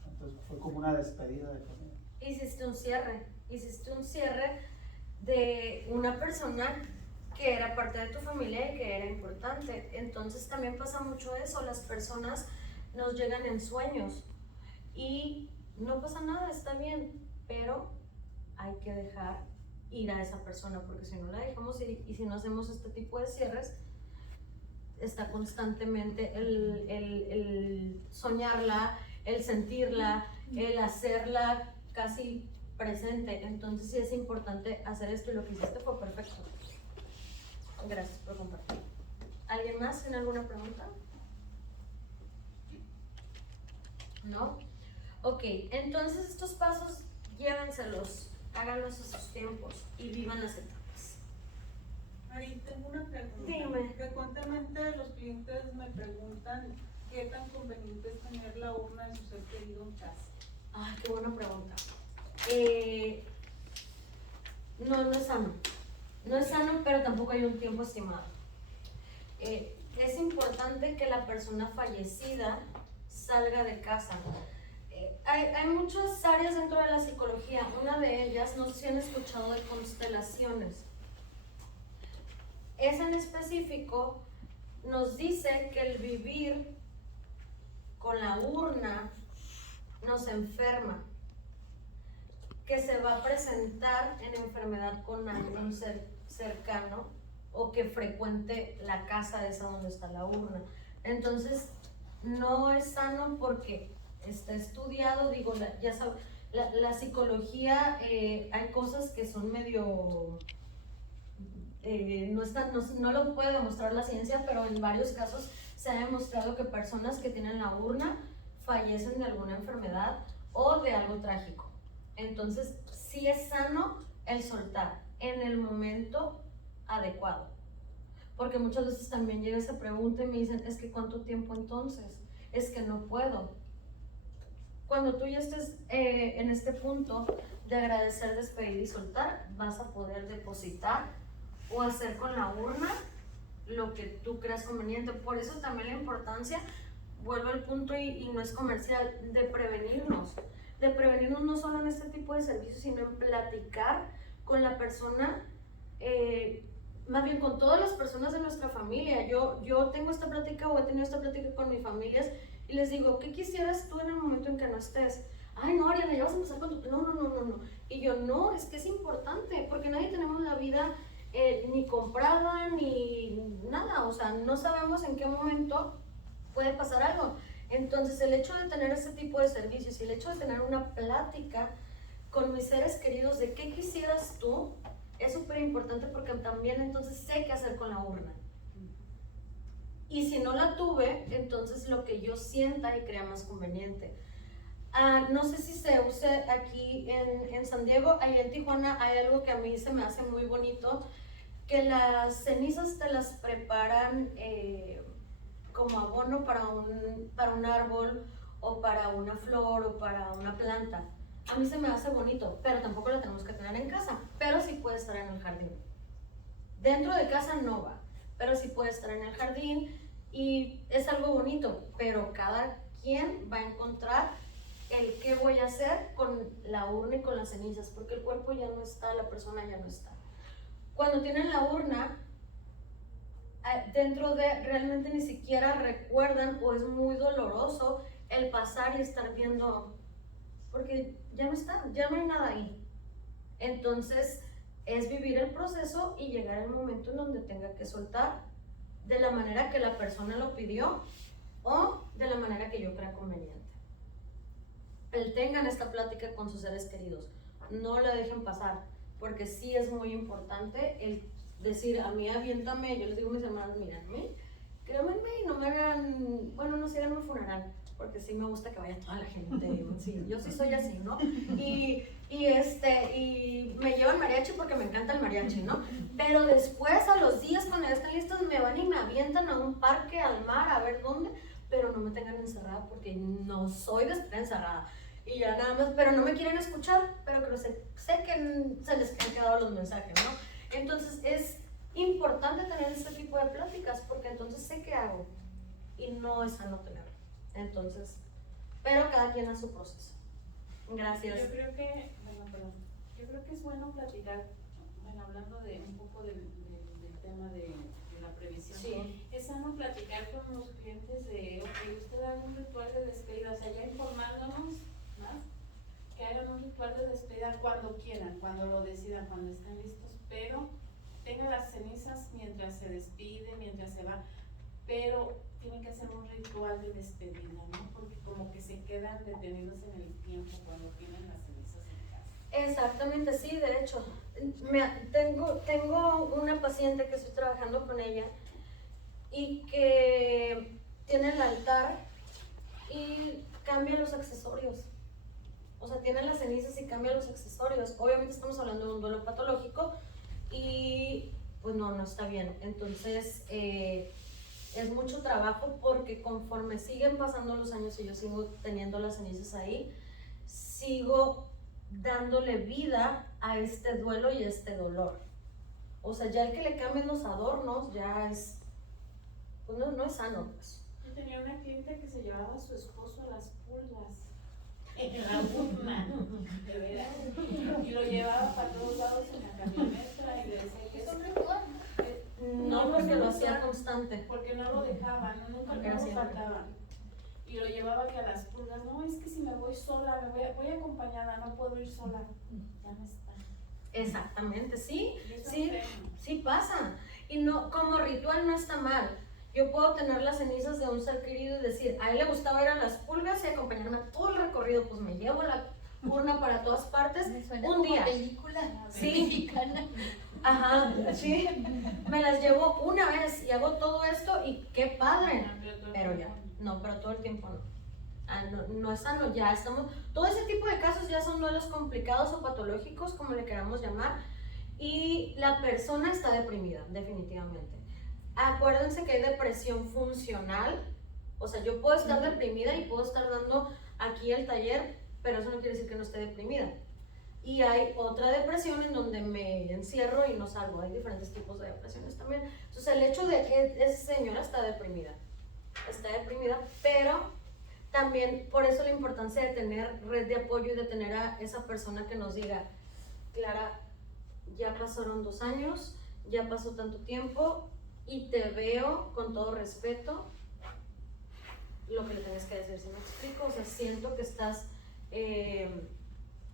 Entonces fue como una despedida de comida. Hiciste un cierre de una persona que era parte de tu familia y que era importante. Entonces también pasa mucho eso, las personas nos llegan en sueños y no pasa nada, está bien, pero hay que dejar ir a esa persona, porque si no la dejamos ir y si no hacemos este tipo de cierres, está constantemente el soñarla, el sentirla, el hacerla casi presente. Entonces sí es importante hacer esto y lo que hiciste fue perfecto. Gracias por compartir. ¿Alguien más tiene alguna pregunta? ¿No? Ok, entonces estos pasos llévenselos, háganlos a sus tiempos y vivan las etapas. Ari, tengo una pregunta. Dime. Frecuentemente los clientes me preguntan qué tan conveniente es tener la urna de su ser querido en casa. Ay, qué buena pregunta. No es sano. No es sano, pero tampoco hay un tiempo estimado. Es importante que la persona fallecida salga de casa. Hay muchas áreas dentro de la psicología. Una de ellas, no sé si han escuchado de constelaciones. Esa en específico nos dice que el vivir con la urna nos enferma, que se va a presentar en enfermedad con algún ser cercano o que frecuente la casa esa donde está la urna. Entonces no es sano porque está estudiado, digo, ya sabes, la psicología, hay cosas que son medio, no lo puede demostrar la ciencia, pero en varios casos se ha demostrado que personas que tienen la urna fallecen de alguna enfermedad o de algo trágico. Entonces sí es sano el soltar en el momento adecuado, porque muchas veces también llega esa pregunta y me dicen, es que ¿cuánto tiempo entonces? Es que no puedo. Cuando tú ya estés en este punto de agradecer, despedir y soltar, vas a poder depositar o hacer con la urna lo que tú creas conveniente. Por eso también la importancia, vuelvo al punto y no es comercial, de prevenirnos no solo en este tipo de servicios, sino en platicar con la persona, más bien con todas las personas de nuestra familia. Yo tengo esta plática o he tenido esta plática con mis familias y les digo, ¿qué quisieras tú en el momento en que no estés? Ay, no, Ariana, ya vas a empezar con tu... No. Y yo, no, es que es importante, porque nadie tenemos la vida ni comprada, ni nada. O sea, no sabemos en qué momento puede pasar algo. Entonces, el hecho de tener este tipo de servicios y el hecho de tener una plática con mis seres queridos de qué quisieras tú, es súper importante porque también entonces sé qué hacer con la urna. Y si no la tuve, entonces lo que yo sienta y crea más conveniente. No sé si se use aquí en San Diego, ahí en Tijuana hay algo que a mí se me hace muy bonito, que las cenizas te las preparan como abono para un árbol o para una flor o para una planta. A mí se me hace bonito, pero tampoco la tenemos que tener en casa, pero sí puede estar en el jardín. Dentro de casa no va, pero sí puede estar en el jardín y es algo bonito, pero cada quien va a encontrar el qué voy a hacer con la urna y con las cenizas, porque el cuerpo ya no está, la persona ya no está. Cuando tienen la urna, dentro de realmente ni siquiera recuerdan o es muy doloroso el pasar y estar viendo, porque ya no está, ya no hay nada ahí. Entonces es vivir el proceso y llegar al momento en donde tenga que soltar de la manera que la persona lo pidió o de la manera que yo crea conveniente. Tengan esta plática con sus seres queridos, no la dejen pasar, porque sí es muy importante el decir, a mí aviéntame, yo les digo a mis hermanos, mírenme, créanme y no me hagan, bueno, no se hagan un funeral, porque sí me gusta que vaya toda la gente, sí, yo sí soy así, ¿no? Y me llevan mariachi porque me encanta el mariachi, ¿no? Pero después, a los días, cuando ya están listos, me van y me avientan a un parque, al mar, a ver dónde, pero no me tengan encerrada porque no soy de estar encerrada. Y ya nada más, pero no me quieren escuchar, pero sé que se les han quedado los mensajes, ¿no? Entonces es importante tener este tipo de pláticas porque entonces sé qué hago y no es sano tenerlo. Entonces, pero cada quien a su proceso. Gracias. Yo creo que, yo creo que es bueno platicar, bueno, hablando de un poco del tema de la previsión. Sí. Es sano platicar con los clientes de, ok, usted haga un ritual de despedida, o sea, ya informándonos más, que hagan un ritual de despedida cuando quieran, cuando lo decidan, cuando estén listos, pero tengan las cenizas mientras se despide, mientras se va, pero tienen que hacer un ritual de despedida, ¿no? Porque como que se quedan detenidos en el tiempo cuando tienen las cenizas en casa. Exactamente, sí, de hecho. Tengo una paciente que estoy trabajando con ella y que tiene el altar y cambia los accesorios. O sea, tiene las cenizas y cambia los accesorios. Obviamente estamos hablando de un duelo patológico y pues no está bien. Entonces es mucho trabajo porque conforme siguen pasando los años y yo sigo teniendo las cenizas ahí, sigo dándole vida a este duelo y a este dolor. O sea, ya el que le cambien los adornos ya es, pues no es sano, pues. Yo tenía una cliente que se llevaba a su esposo a las pulgas en la urna, de veras, y lo llevaba para todos lados en la camioneta y le decía que ¿Es un ritual? No, porque lo hacía constante. porque no lo dejaban, nunca Porque era lo siempre. faltaban. Y lo llevaba que a las pulgas, no, es que si me voy sola, voy acompañada, no puedo ir sola. Ya no está. Exactamente, sí, Y eso sí, es feo. sí pasa. Y no, como ritual no está mal. Yo puedo tener las cenizas de un ser querido y decir, a él le gustaba ir a las pulgas y acompañarme a todo el recorrido, pues me llevo la urna para todas partes Me suena un como día. película Sí. mexicana. Ajá, sí. Me las llevo una vez y hago todo esto y qué padre. Pero ya, no, pero todo el tiempo no. No es sano, ya estamos, todo ese tipo de casos ya son duelos complicados o patológicos, como le queramos llamar, y la persona está deprimida, definitivamente. Acuérdense que hay depresión funcional, o sea, yo puedo estar deprimida y puedo estar dando aquí el taller, pero eso no quiere decir que no esté deprimida. Y hay otra depresión en donde me encierro y no salgo, hay diferentes tipos de depresiones también. Entonces el hecho de que esa señora está deprimida, pero también por eso la importancia de tener red de apoyo y de tener a esa persona que nos diga, Clara, ya pasaron 2 años, ya pasó tanto tiempo y te veo con todo respeto lo que le tengas que decir, ¿sí me explico? O sea, siento que estás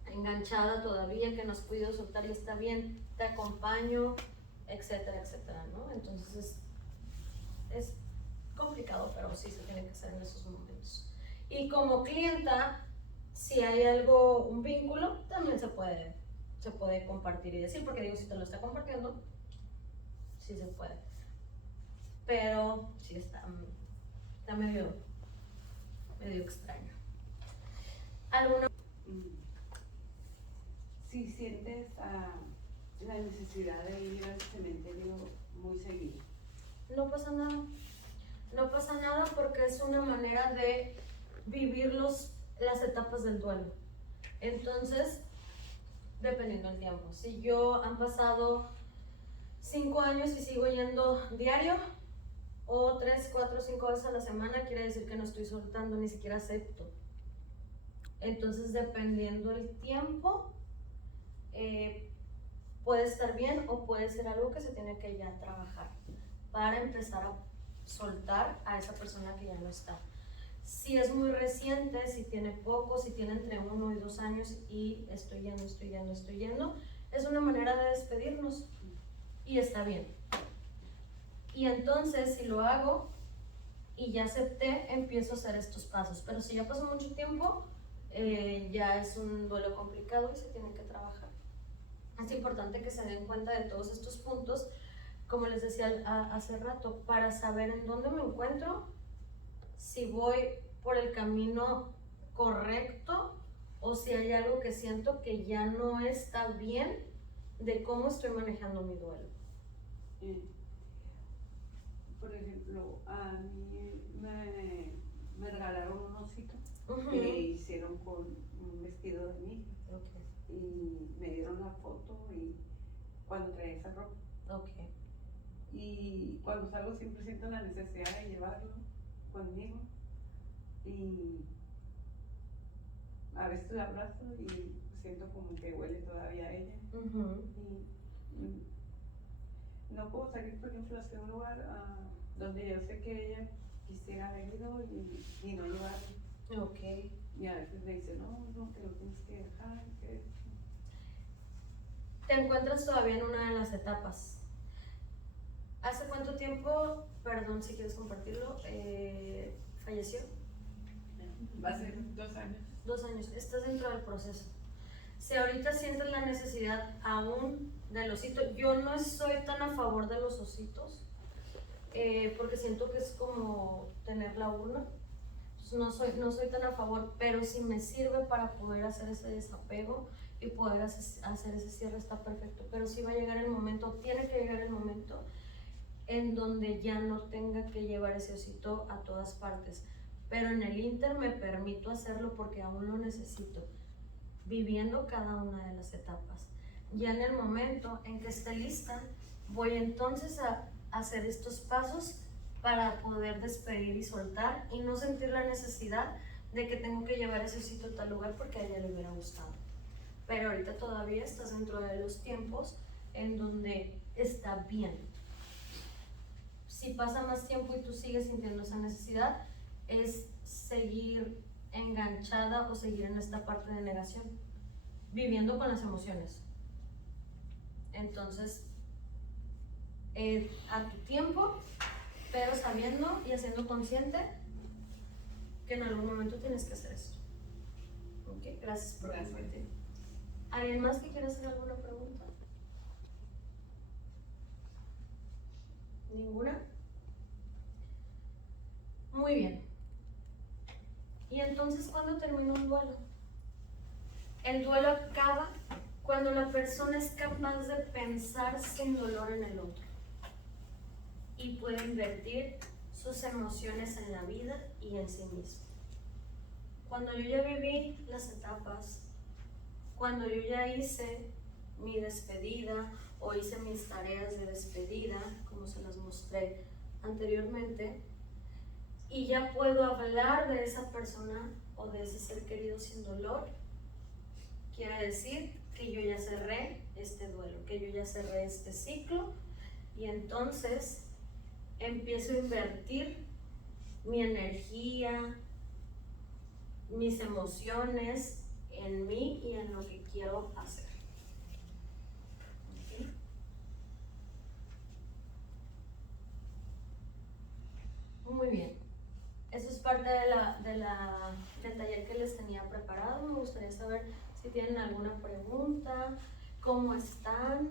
enganchada todavía, que no has podido soltar y está bien, te acompaño, etcétera, etcétera, ¿no? Entonces es complicado, pero sí se tiene que hacer en esos momentos. Y como clienta, Si hay algo, un vínculo, también se puede compartir y decir, porque digo, si te lo está compartiendo, sí se puede. Pero sí está medio extraño. ¿Alguna? Si sientes la necesidad de ir al cementerio muy seguido. No pasa nada. No pasa nada porque es una manera de vivir las etapas del duelo. Entonces, dependiendo del tiempo. Si yo han pasado 5 años y sigo yendo diario, o 3, 4, 5 veces a la semana, quiere decir que no estoy soltando, ni siquiera acepto. Entonces, dependiendo del tiempo, puede estar bien o puede ser algo que se tiene que ya trabajar para empezar a soltar a esa persona que ya no está. Si es muy reciente, si tiene poco, si tiene entre 1 y 2 años y estoy yendo, es una manera de despedirnos y está bien. Y entonces, si lo hago y ya acepté, empiezo a hacer estos pasos. Pero si ya pasó mucho tiempo, ya es un duelo complicado y se tiene que trabajar. Es importante que se den cuenta de todos estos puntos, como les decía hace rato, para saber en dónde me encuentro, si voy por el camino correcto o si hay algo que siento que ya no está bien de cómo estoy manejando mi duelo. Por ejemplo, a mí me regalaron un osito Uh-huh. que hicieron con un vestido de mi hija. Okay. Y me dieron la foto y cuando traía esa ropa. Okay. Y cuando salgo siempre siento la necesidad de llevarlo conmigo. Y a veces la abrazo y siento como que huele todavía a ella. Uh-huh. Y no puedo salir, por ejemplo, hacia un lugar donde yo sé que ella quisiera haber ido y no llevarlo. Okay. Y a veces me dice, no, que lo tienes que dejar, que... Te encuentras todavía en una de las etapas. ¿Hace cuánto tiempo, perdón si quieres compartirlo, falleció? Va a ser 2 años. 2 años. Estás dentro del proceso. Si ahorita sientes la necesidad aún del osito, yo no estoy tan a favor de los ositos, porque siento que es como tener la urna. No soy tan a favor, pero si me sirve para poder hacer ese desapego y poder hacer ese cierre, está perfecto. Pero sí va a llegar el momento, tiene que llegar el momento en donde ya no tenga que llevar ese osito a todas partes. Pero en el inter me permito hacerlo porque aún lo necesito, viviendo cada una de las etapas. Ya en el momento en que esté lista, voy entonces a hacer estos pasos para poder despedir y soltar y no sentir la necesidad de que tengo que llevar ese osito a tal lugar porque a ella le hubiera gustado. Pero ahorita todavía estás dentro de los tiempos en donde está bien. Si pasa más tiempo y tú sigues sintiendo esa necesidad, es seguir enganchada o seguir en esta parte de negación, viviendo con las emociones. Entonces, a tu tiempo, pero sabiendo y haciendo consciente que en algún momento tienes que hacer esto. Ok, gracias por compartir. ¿Alguien más que quiera hacer alguna pregunta? ¿Ninguna? Muy bien. ¿Y entonces cuándo termina un duelo? El duelo acaba cuando la persona es capaz de pensar sin dolor en el otro y puede invertir sus emociones en la vida y en sí mismo. Cuando yo ya viví las etapas, cuando yo ya hice mi despedida o hice mis tareas de despedida, como se las mostré anteriormente, y ya puedo hablar de esa persona o de ese ser querido sin dolor, quiere decir que yo ya cerré este duelo, que yo ya cerré este ciclo, y entonces empiezo a invertir mi energía, mis emociones en mí y en lo que quiero hacer. ¿Okay? Muy bien. Eso es parte de del taller que les tenía preparado. Me gustaría saber si tienen alguna pregunta, cómo están.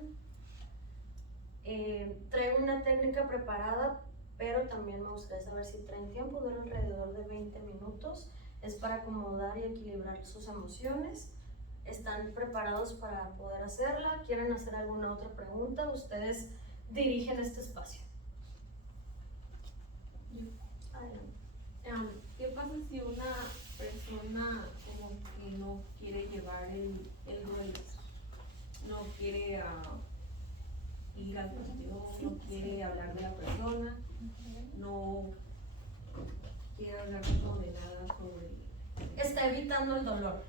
Traigo una técnica preparada, pero también me gustaría saber si traen tiempo. Dura alrededor de 20 minutos. Es para acomodar y equilibrar sus emociones. ¿Están preparados para poder hacerla? ¿Quieren hacer alguna otra pregunta? Ustedes dirigen este espacio. Adelante. ¿Qué pasa si una persona como que no quiere llevar el duelo? No quiere ir al panteón, no quiere hablar de la persona, no quiere hablar como de nada sobre... Está evitando el dolor.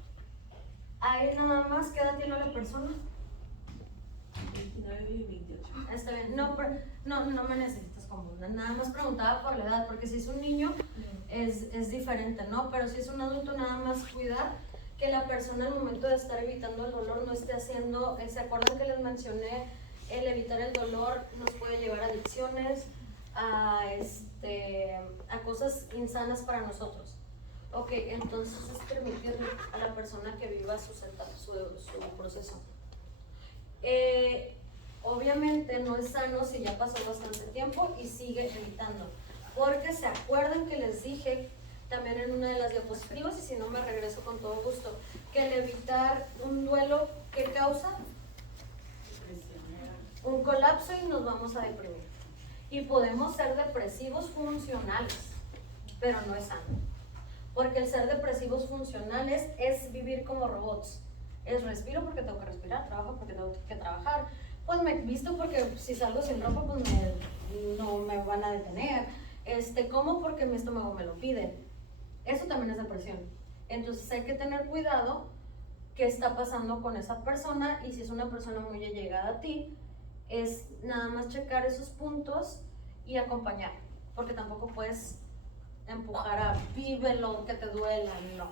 Ahí nada más, ¿qué edad tiene la persona? 29 y 28. Está bien, no me necesitas como una, nada más preguntaba por la edad, porque si es un niño es diferente, ¿no? Pero si es un adulto, nada más cuidar que la persona al momento de estar evitando el dolor no esté haciendo, ¿se acuerdan que les mencioné? El evitar el dolor nos puede llevar a adicciones, a cosas insanas para nosotros. Ok, entonces es permitirle a la persona que viva su proceso. Obviamente no es sano si ya pasó bastante tiempo y sigue evitando, porque se acuerdan que les dije también en una de las diapositivas, y si no me regreso con todo gusto, que el evitar un duelo, ¿qué causa? Un colapso y nos vamos a deprimir. Y podemos ser depresivos funcionales, pero no es sano. Porque el ser depresivos funcionales es vivir como robots. Es respiro porque tengo que respirar, trabajo porque tengo que trabajar. Pues me visto porque si salgo sin ropa pues no me van a detener. Como porque mi estómago me lo pide. Eso también es depresión. Entonces hay que tener cuidado qué está pasando con esa persona, y si es una persona muy allegada a ti, es nada más checar esos puntos y acompañar, porque tampoco puedes empujar a vívelo, que te duela, no.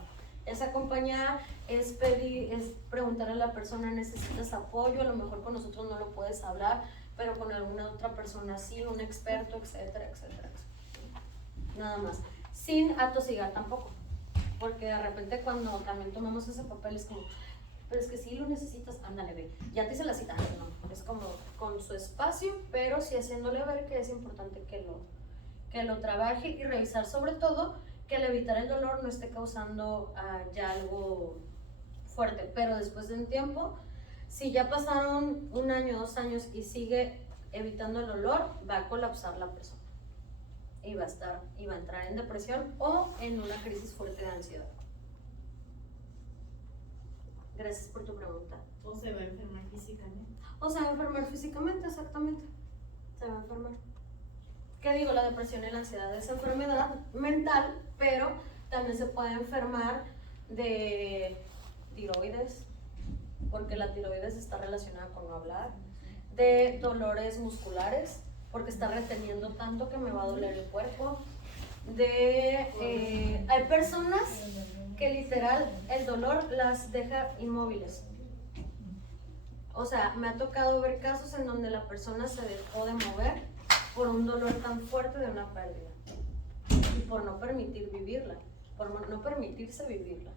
Es acompañar, es pedir, es preguntarle a la persona, ¿necesitas apoyo? A lo mejor con nosotros no lo puedes hablar, pero con alguna otra persona sí, un experto, etcétera, etcétera, etcétera. Nada más. Sin atosigar tampoco, porque de repente cuando también tomamos ese papel es como, pero es que sí lo necesitas, ándale, ve, ya te hice la cita, no, es como con su espacio, pero sí haciéndole ver que es importante que lo trabaje y revisar sobre todo que al evitar el dolor no esté causando ya algo fuerte, pero después de un tiempo, si ya pasaron 1 año, 2 años y sigue evitando el dolor, va a colapsar la persona y va a entrar en depresión o en una crisis fuerte de ansiedad. Gracias por tu pregunta. O se va a enfermar físicamente. O se va a enfermar físicamente, exactamente. Se va a enfermar. ¿Qué digo? La depresión y la ansiedad es enfermedad mental, pero también se puede enfermar de tiroides, porque la tiroides está relacionada con no hablar, de dolores musculares, porque está reteniendo tanto que me va a doler el cuerpo, hay personas que literal el dolor las deja inmóviles. O sea, me ha tocado ver casos en donde la persona se dejó de mover por un dolor tan fuerte de una pérdida y por no permitir vivirla, por no permitirse vivirla.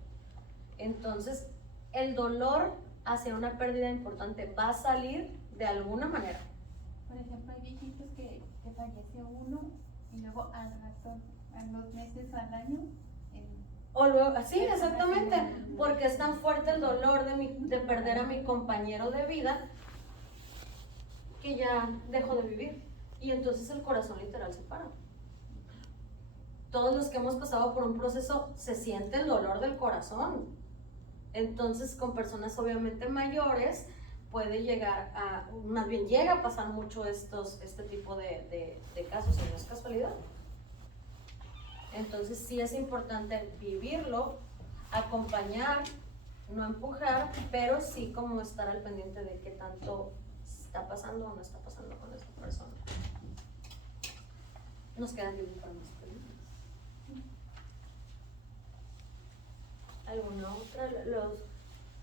Entonces, el dolor hacia una pérdida importante va a salir de alguna manera. Por ejemplo, hay viejitos que falleció uno y luego al rato, a los meses o al año. O luego, sí, exactamente, porque es tan fuerte el dolor de perder a mi compañero de vida que ya dejo de vivir. Y entonces el corazón literal se para. Todos los que hemos pasado por un proceso se siente el dolor del corazón. Entonces con personas obviamente mayores puede llegar más bien llega a pasar mucho este tipo de casos, y no es casualidad. Entonces sí es importante vivirlo, acompañar, no empujar, pero sí como estar al pendiente de qué tanto está pasando o no está pasando con esa persona. Nos quedan tiempo para más preguntas. ¿Alguna otra?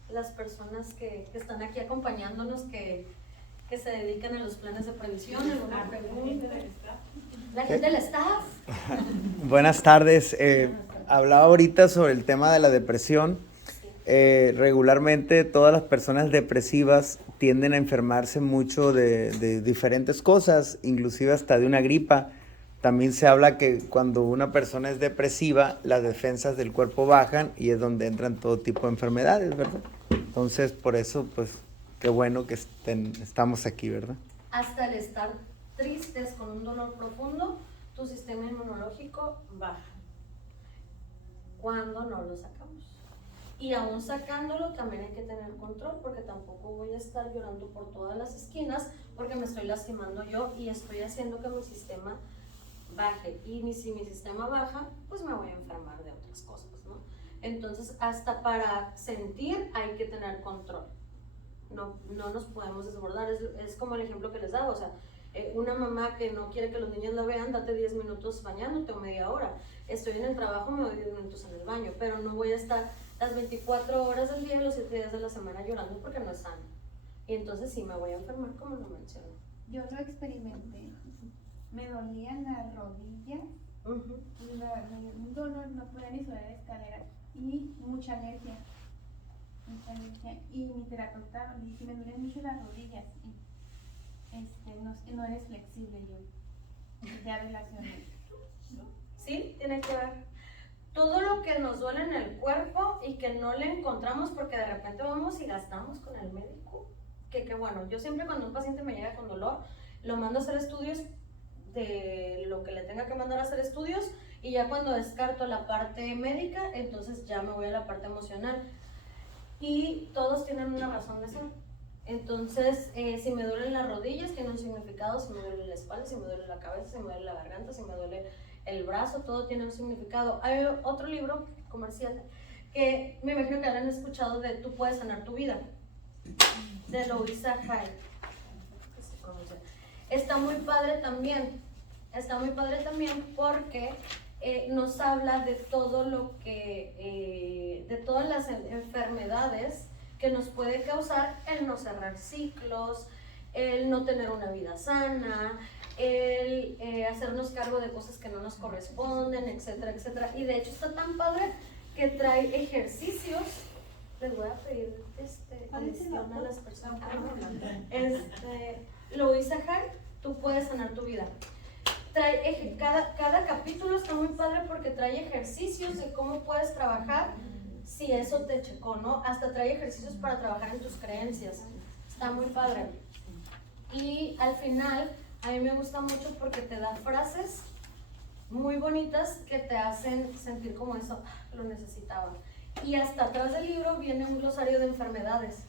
Las personas que están aquí acompañándonos, que se dedican a los planes de previsión, ¿alguna pregunta? La gente del staff. Buenas tardes. hablaba ahorita sobre el tema de la depresión. Regularmente todas las personas depresivas tienden a enfermarse mucho de diferentes cosas, inclusive hasta de una gripa. También se habla que cuando una persona es depresiva, las defensas del cuerpo bajan y es donde entran todo tipo de enfermedades, ¿verdad? Entonces, por eso, pues, qué bueno que estamos aquí, ¿verdad? Hasta el estar tristes con un dolor profundo, tu sistema inmunológico baja. Cuando no lo sacamos. Y aún sacándolo también hay que tener control, porque tampoco voy a estar llorando por todas las esquinas porque me estoy lastimando yo y estoy haciendo que mi sistema baje. Y si mi sistema baja, pues me voy a enfermar de otras cosas, ¿no? Entonces, hasta para sentir hay que tener control. No nos podemos desbordar. Es como el ejemplo que les daba, o sea, una mamá que no quiere que los niños lo vean, date 10 minutos bañándote o media hora. Estoy en el trabajo, me doy 10 minutos en el baño, pero no voy a estar las 24 horas del día, los 7 días de la semana llorando porque no es sano. Y entonces sí me voy a enfermar, como lo mencioné. Yo lo experimenté. Me dolían las rodillas, un dolor, no podía ni subir la escalera y mucha alergia. Y mi terapeuta me dice, me duelen mucho las rodillas. No eres flexible, yo ya relacioné. Sí, tiene que ver. Todo lo que nos duele en el cuerpo y que no le encontramos porque de repente vamos y gastamos con el médico. Que bueno, yo siempre cuando un paciente me llega con dolor, lo mando a hacer estudios de lo que le tenga que mandar a hacer estudios y ya cuando descarto la parte médica, entonces ya me voy a la parte emocional. Y todos tienen una razón de ser. Entonces, si me duelen las rodillas, tiene un significado. Si me duele la espalda, si me duele la cabeza, si me duele la garganta, si me duele el brazo, todo tiene un significado. Hay otro libro comercial que me imagino que habrán escuchado de Tú puedes sanar tu vida, de Louisa Hay. Está muy padre también porque nos habla de todo lo que, de todas las enfermedades que nos puede causar el no cerrar ciclos, el no tener una vida sana, el hacernos cargo de cosas que no nos corresponden, etcétera, etcétera. Y de hecho está tan padre que trae ejercicios. Les voy a pedir atención a las personas. Louisa Hay, Tú puedes sanar tu vida. Trae cada capítulo está muy padre porque trae ejercicios de cómo puedes trabajar si eso te checó, ¿no? Hasta trae ejercicios para trabajar en tus creencias. Está muy padre. Y al final, a mí me gusta mucho porque te da frases muy bonitas que te hacen sentir como eso, lo necesitaba. Y hasta atrás del libro viene un glosario de enfermedades.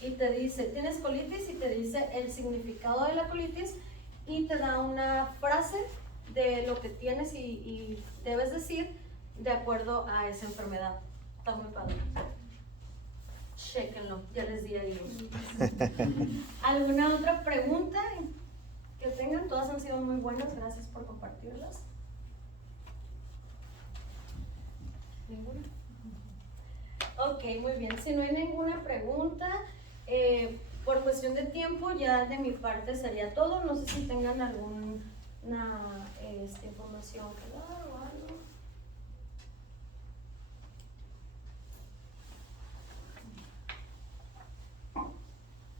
Y te dice, tienes colitis, y te dice el significado de la colitis, y te da una frase de lo que tienes y debes decir de acuerdo a esa enfermedad. Está muy padre. Chéquenlo, ya les di ahí. ¿Alguna otra pregunta que tengan? Todas han sido muy buenas, gracias por compartirlas. ¿Ninguna? Ok, muy bien. Si no hay ninguna pregunta, por cuestión de tiempo, ya de mi parte sería todo. No sé si tengan alguna información que dar o algo.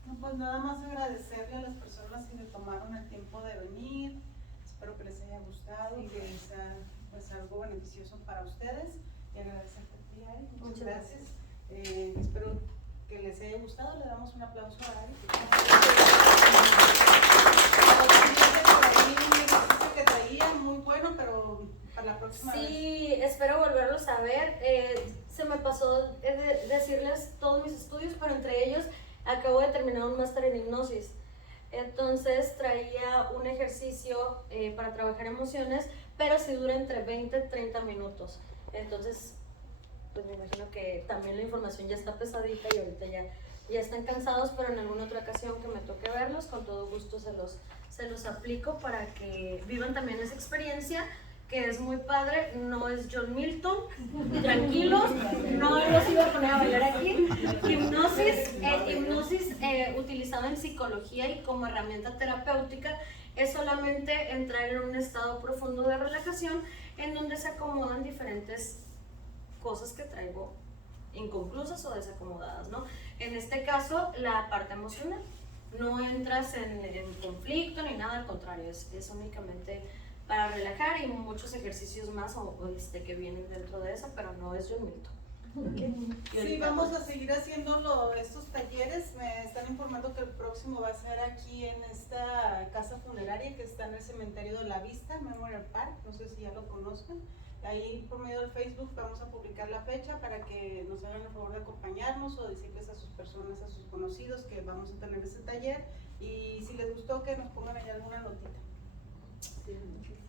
No, pues nada más agradecerle a las personas que se tomaron el tiempo de venir. Espero que les haya gustado y que sea pues algo beneficioso para ustedes. Y agradecerte a ti, Ari. Muchas gracias. Espero que les haya gustado. Le damos un aplauso a Ari. Que traía muy bueno, pero para la próxima vez. Sí, espero volverlos a ver. Se me pasó decirles todos mis estudios, pero entre ellos acabo de terminar un máster en hipnosis. Entonces traía un ejercicio para trabajar emociones, pero sí dura entre 20 y 30 minutos. Entonces, pues me imagino que también la información ya está pesadita y ahorita ya están cansados, pero en alguna otra ocasión que me toque verlos, con todo gusto se los aplico para que vivan también esa experiencia, que es muy padre. No es John Milton, tranquilos, no los iba a poner a bailar aquí. Hipnosis utilizado en psicología y como herramienta terapéutica es solamente entrar en un estado profundo de relajación en donde se acomodan diferentes cosas que traigo inconclusas o desacomodadas, ¿no? En este caso, la parte emocional. No entras en conflicto ni nada, al contrario, es únicamente para relajar y muchos ejercicios más que vienen dentro de eso, pero no es John Milton. Sí, vamos a seguir haciendo estos talleres. Me están informando que el próximo va a ser aquí en esta casa funeraria que está en el cementerio de La Vista, Memorial Park. No sé si ya lo conozcan. Ahí por medio del Facebook vamos a publicar la fecha para que nos hagan el favor de acompañarnos o decirles a sus personas, a sus conocidos que vamos a tener ese taller. Y si les gustó, que nos pongan ahí alguna notita.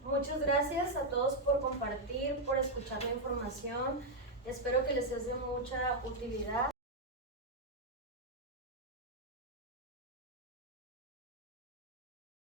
Muchas gracias a todos por compartir, por escuchar la información. Espero que les sea de mucha utilidad.